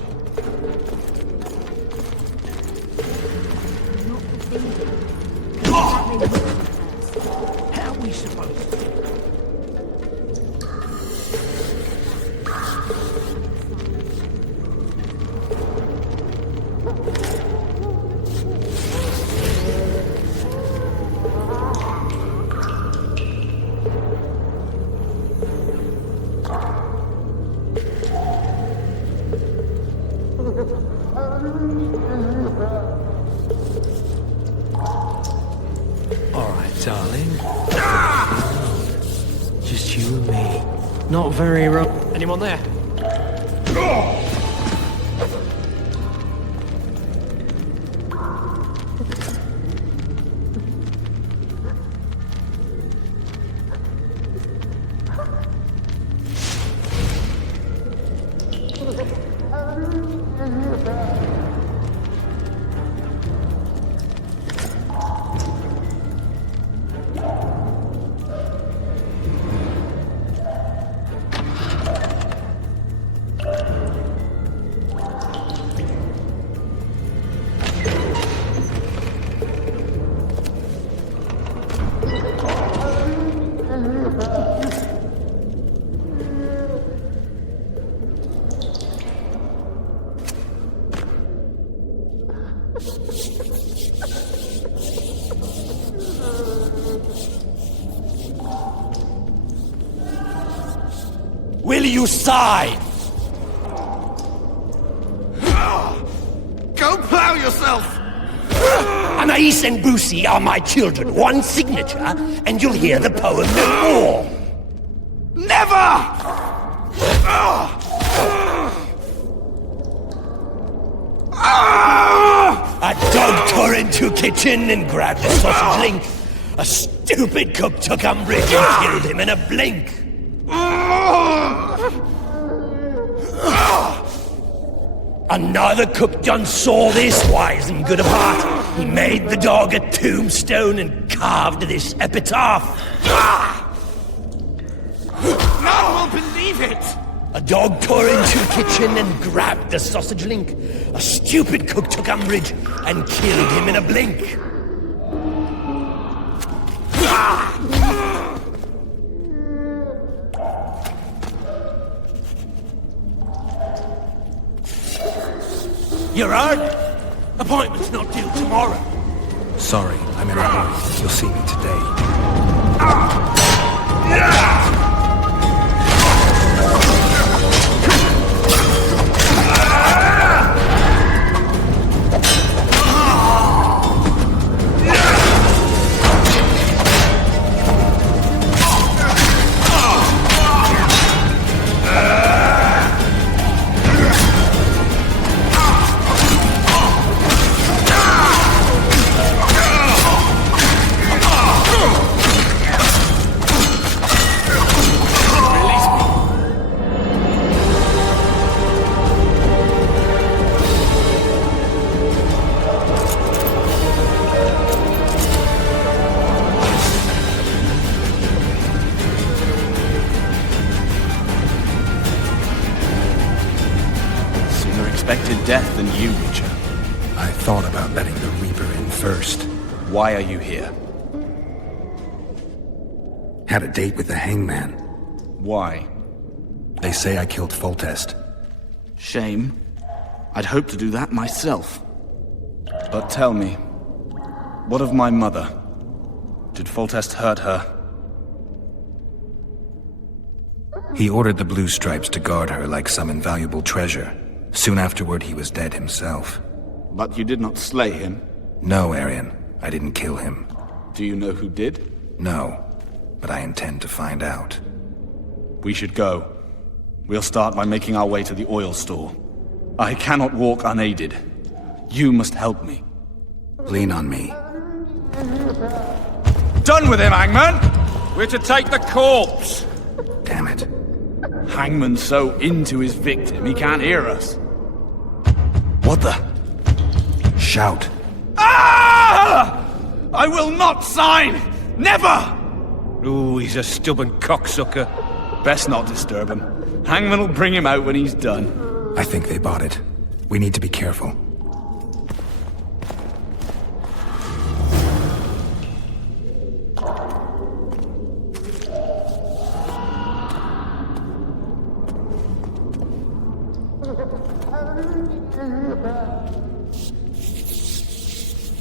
Not the thing. How are we supposed to? Alright, darling. Just you and me. Not very Anyone there? Will you sign? Go plow yourself! Anais and Brucey are my children. One signature, and you'll hear the poem no more. Never! A dog tore into kitchen and grabbed the sausage link. A stupid cook took umbrage and killed him in a blink. Another cook done saw this, wise and good of heart. He made the dog a tombstone and carved this epitaph. No one will believe it! A dog tore into kitchen and grabbed the sausage link. A stupid cook took umbrage and killed him in a blink. You're early. Appointment's not due tomorrow. Sorry, I'm in a hurry. You'll see me today. expected death than you, Witcher. I thought about letting the Reaper in first. Why are you here? Had a date with the Hangman. Why? They say I killed Foltest. Shame. I'd hoped to do that myself. But tell me, what of my mother? Did Foltest hurt her? He ordered the Blue Stripes to guard her like some invaluable treasure. Soon afterward, he was dead himself. But you did not slay him? No, Arian. I didn't kill him. Do you know who did? No, but I intend to find out. We should go. We'll start by making our way to the oil store. I cannot walk unaided. You must help me. Lean on me. Done with him, Hangman! We're to take the corpse! Damn it. Hangman's so into his victim, he can't hear us. What the? Shout. Ah! I will not sign! Never! Ooh, he's a stubborn cocksucker. Best not disturb him. Hangman will bring him out when he's done. I think they bought it. We need to be careful.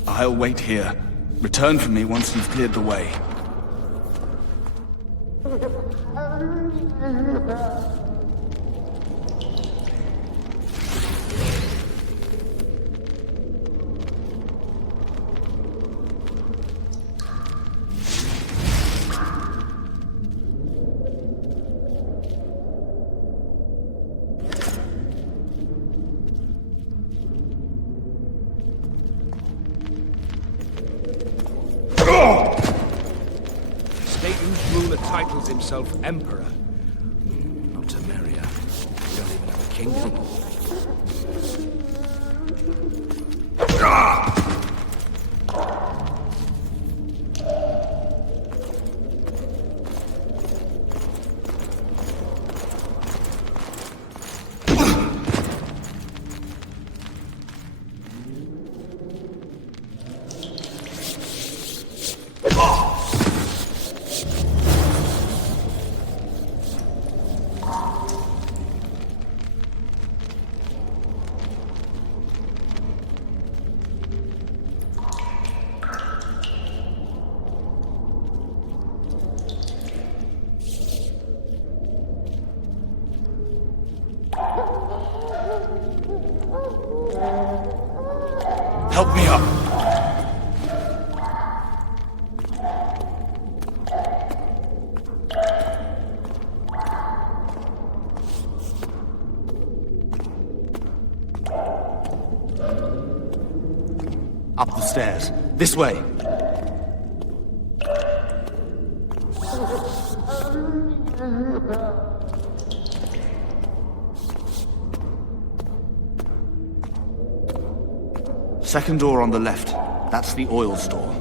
I'll wait here. Return for me once you've cleared the way. Titles himself Emperor. Not Temeria. We don't even have a king anymore. Help me up. Up the stairs. This way. Second door on the left. That's the oil store.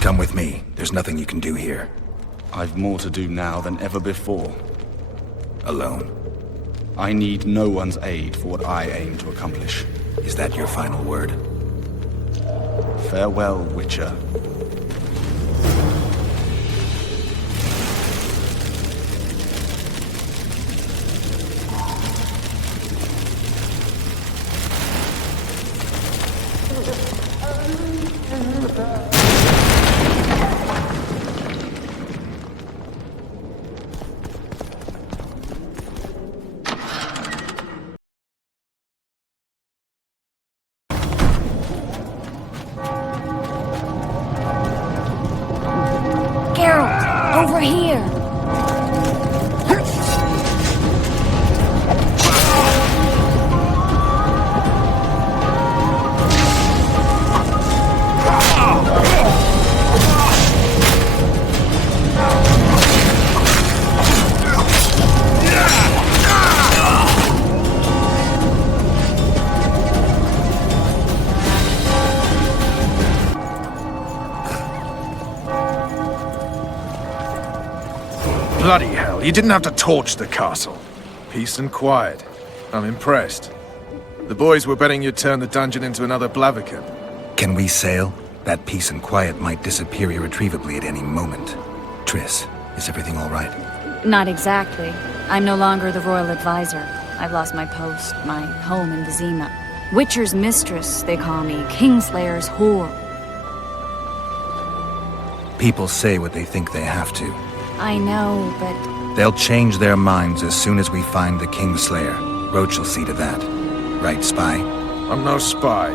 Come with me. There's nothing you can do here. I've more to do now than ever before. Alone? I need no one's aid for what I aim to accomplish. Is that your final word? Farewell, Witcher. Over here! Bloody hell, you didn't have to torch the castle. Peace and quiet. I'm impressed. The boys were betting you'd turn the dungeon into another Blaviken. Can we sail? That peace and quiet might disappear irretrievably at any moment. Triss, is everything all right? Not exactly. I'm no longer the royal advisor. I've lost my post, my home in Vizima. Witcher's mistress, they call me. Kingslayer's whore. People say what they think they have to. I know, but... They'll change their minds as soon as we find the Kingslayer. Roach will see to that. Right, spy? I'm no spy,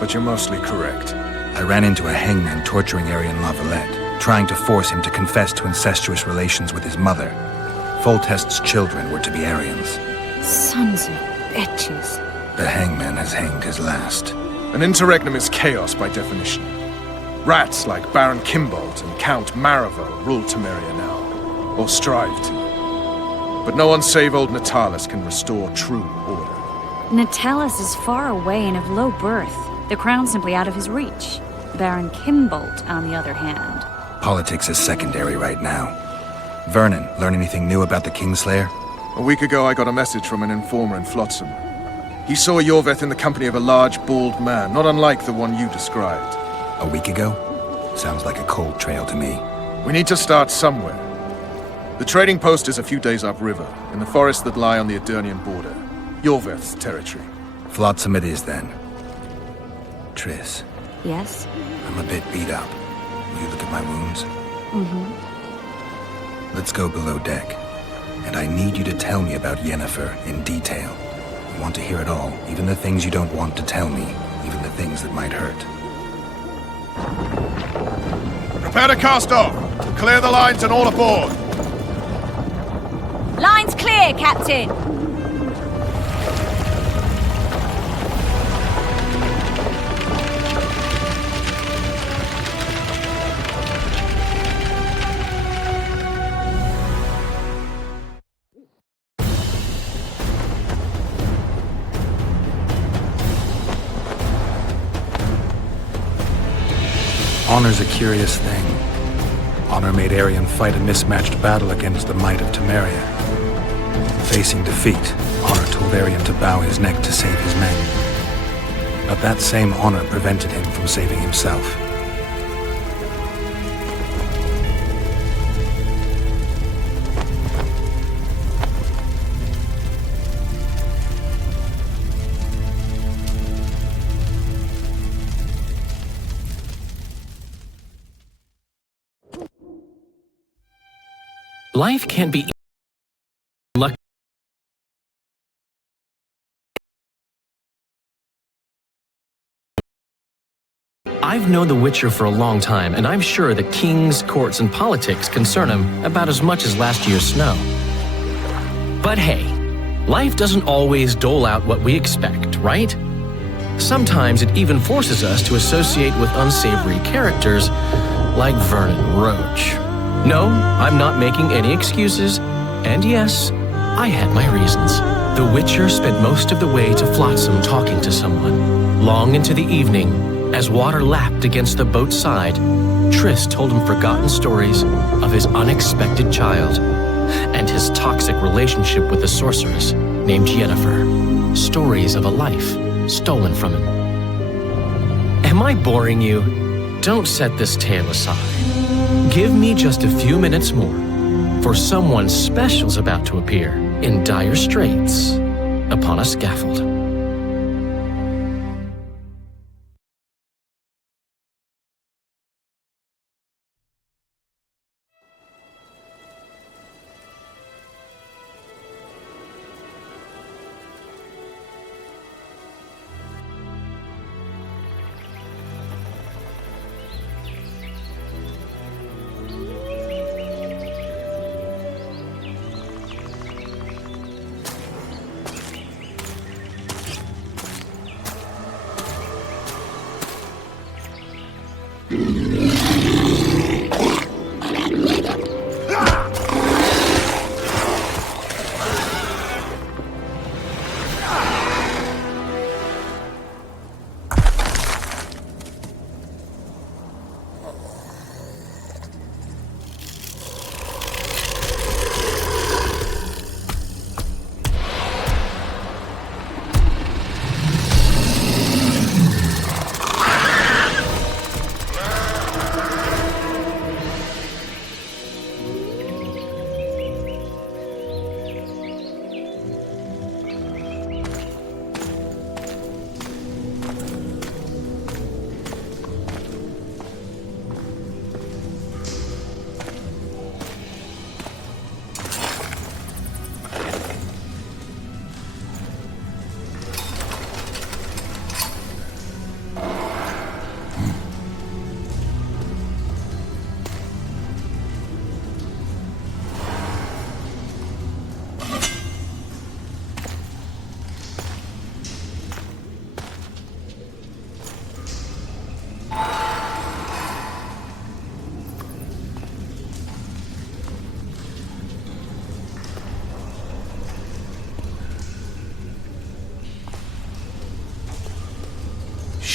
but you're mostly correct. I ran into a hangman torturing Arian Lavalette, trying to force him to confess to incestuous relations with his mother. Foltest's children were to be Arians. Sons of bitches. The hangman has hanged his last. An interregnum is chaos by definition. Rats like Baron Kimbold and Count Marival rule Temeria now, or strive to. But no one save old Natalis can restore true order. Natalis is far away and of low birth. The crown's simply out of his reach. Baron Kimbold, on the other hand. Politics is secondary right now. Vernon, learn anything new about the Kingslayer? A week ago I got a message from an informer in Flotsam. He saw Yorveth in the company of a large, bald man, not unlike the one you described. A week ago? Sounds like a cold trail to me. We need to start somewhere. The trading post is a few days upriver, in the forests that lie on the Edirnian border. Yorveth's territory. Flotsam it is, then. Triss. Yes? I'm a bit beat up. Will you look at my wounds? Mm-hmm. Let's go below deck. And I need you to tell me about Yennefer in detail. I want to hear it all, even the things you don't want to tell me, even the things that might hurt. Prepare to cast off! Clear the lines and all aboard! Line's clear, Captain! Honor's a curious thing. Honor made Arian fight a mismatched battle against the might of Temeria. Facing defeat, Honor told Arian to bow his neck to save his men. But that same honor prevented him from saving himself. Life can be lucky. I've known the Witcher for a long time, and I'm sure that kings, courts, and politics concern him about as much as last year's snow. But hey, life doesn't always dole out what we expect, right? Sometimes it even forces us to associate with unsavory characters like Vernon Roach. No, I'm not making any excuses, and yes, I had my reasons. The Witcher spent most of the way to Flotsam talking to someone. Long into the evening, as water lapped against the boat's side, Triss told him forgotten stories of his unexpected child and his toxic relationship with a sorceress named Yennefer. Stories of a life stolen from him. Am I boring you? Don't set this tale aside. Give me just a few minutes more, for someone special's about to appear in dire straits upon a scaffold.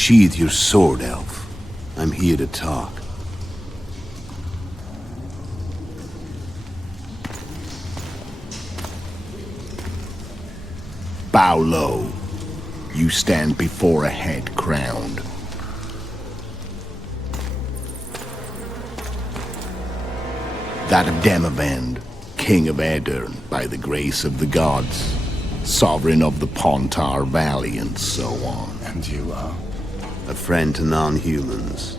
Sheathe your sword, elf. I'm here to talk. Bow low. You stand before a head crowned. That of Demavend, King of Aedirn, by the grace of the gods, sovereign of the Pontar Valley, and so on. And you are? A friend to non-humans.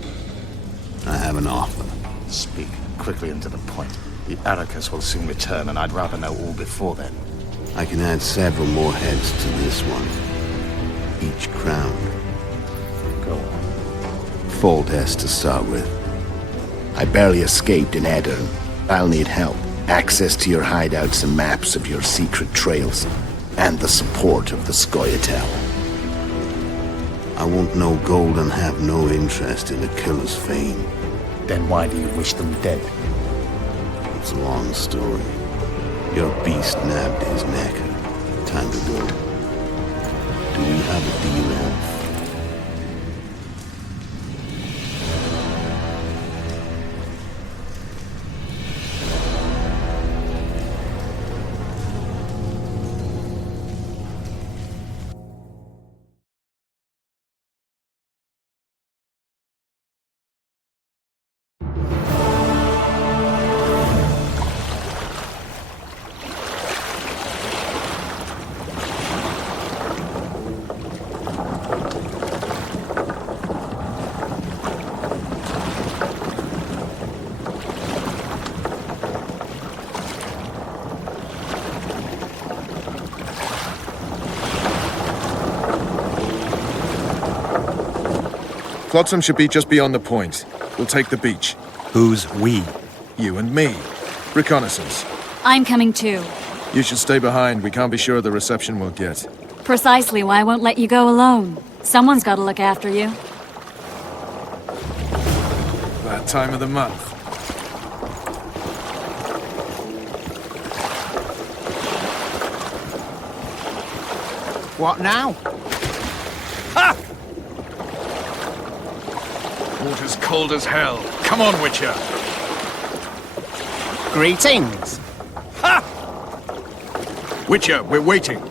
I have an offer. Speak quickly and to the point. The Arrakis will soon return, and I'd rather know all before then. I can add several more heads to this one. Each crowned. Go on. Full test to start with. I barely escaped in Aedirn. I'll need help. Access to your hideouts and maps of your secret trails. And the support of the Scoia'tael. I want no gold and have no interest in a killer's fame. Then why do you wish them dead? It's a long story. Your beast nabbed his neck. Time to go. Do we have a deal, elf? Flotsam should be just beyond the point. We'll take the beach. Who's we? You and me. Reconnaissance. I'm coming too. You should stay behind. We can't be sure of the reception we'll get. Precisely why I won't let you go alone. Someone's got to look after you. That time of the month. What now? Ha! Water's cold as hell. Come on, Witcher. Greetings. Ha! Witcher, we're waiting.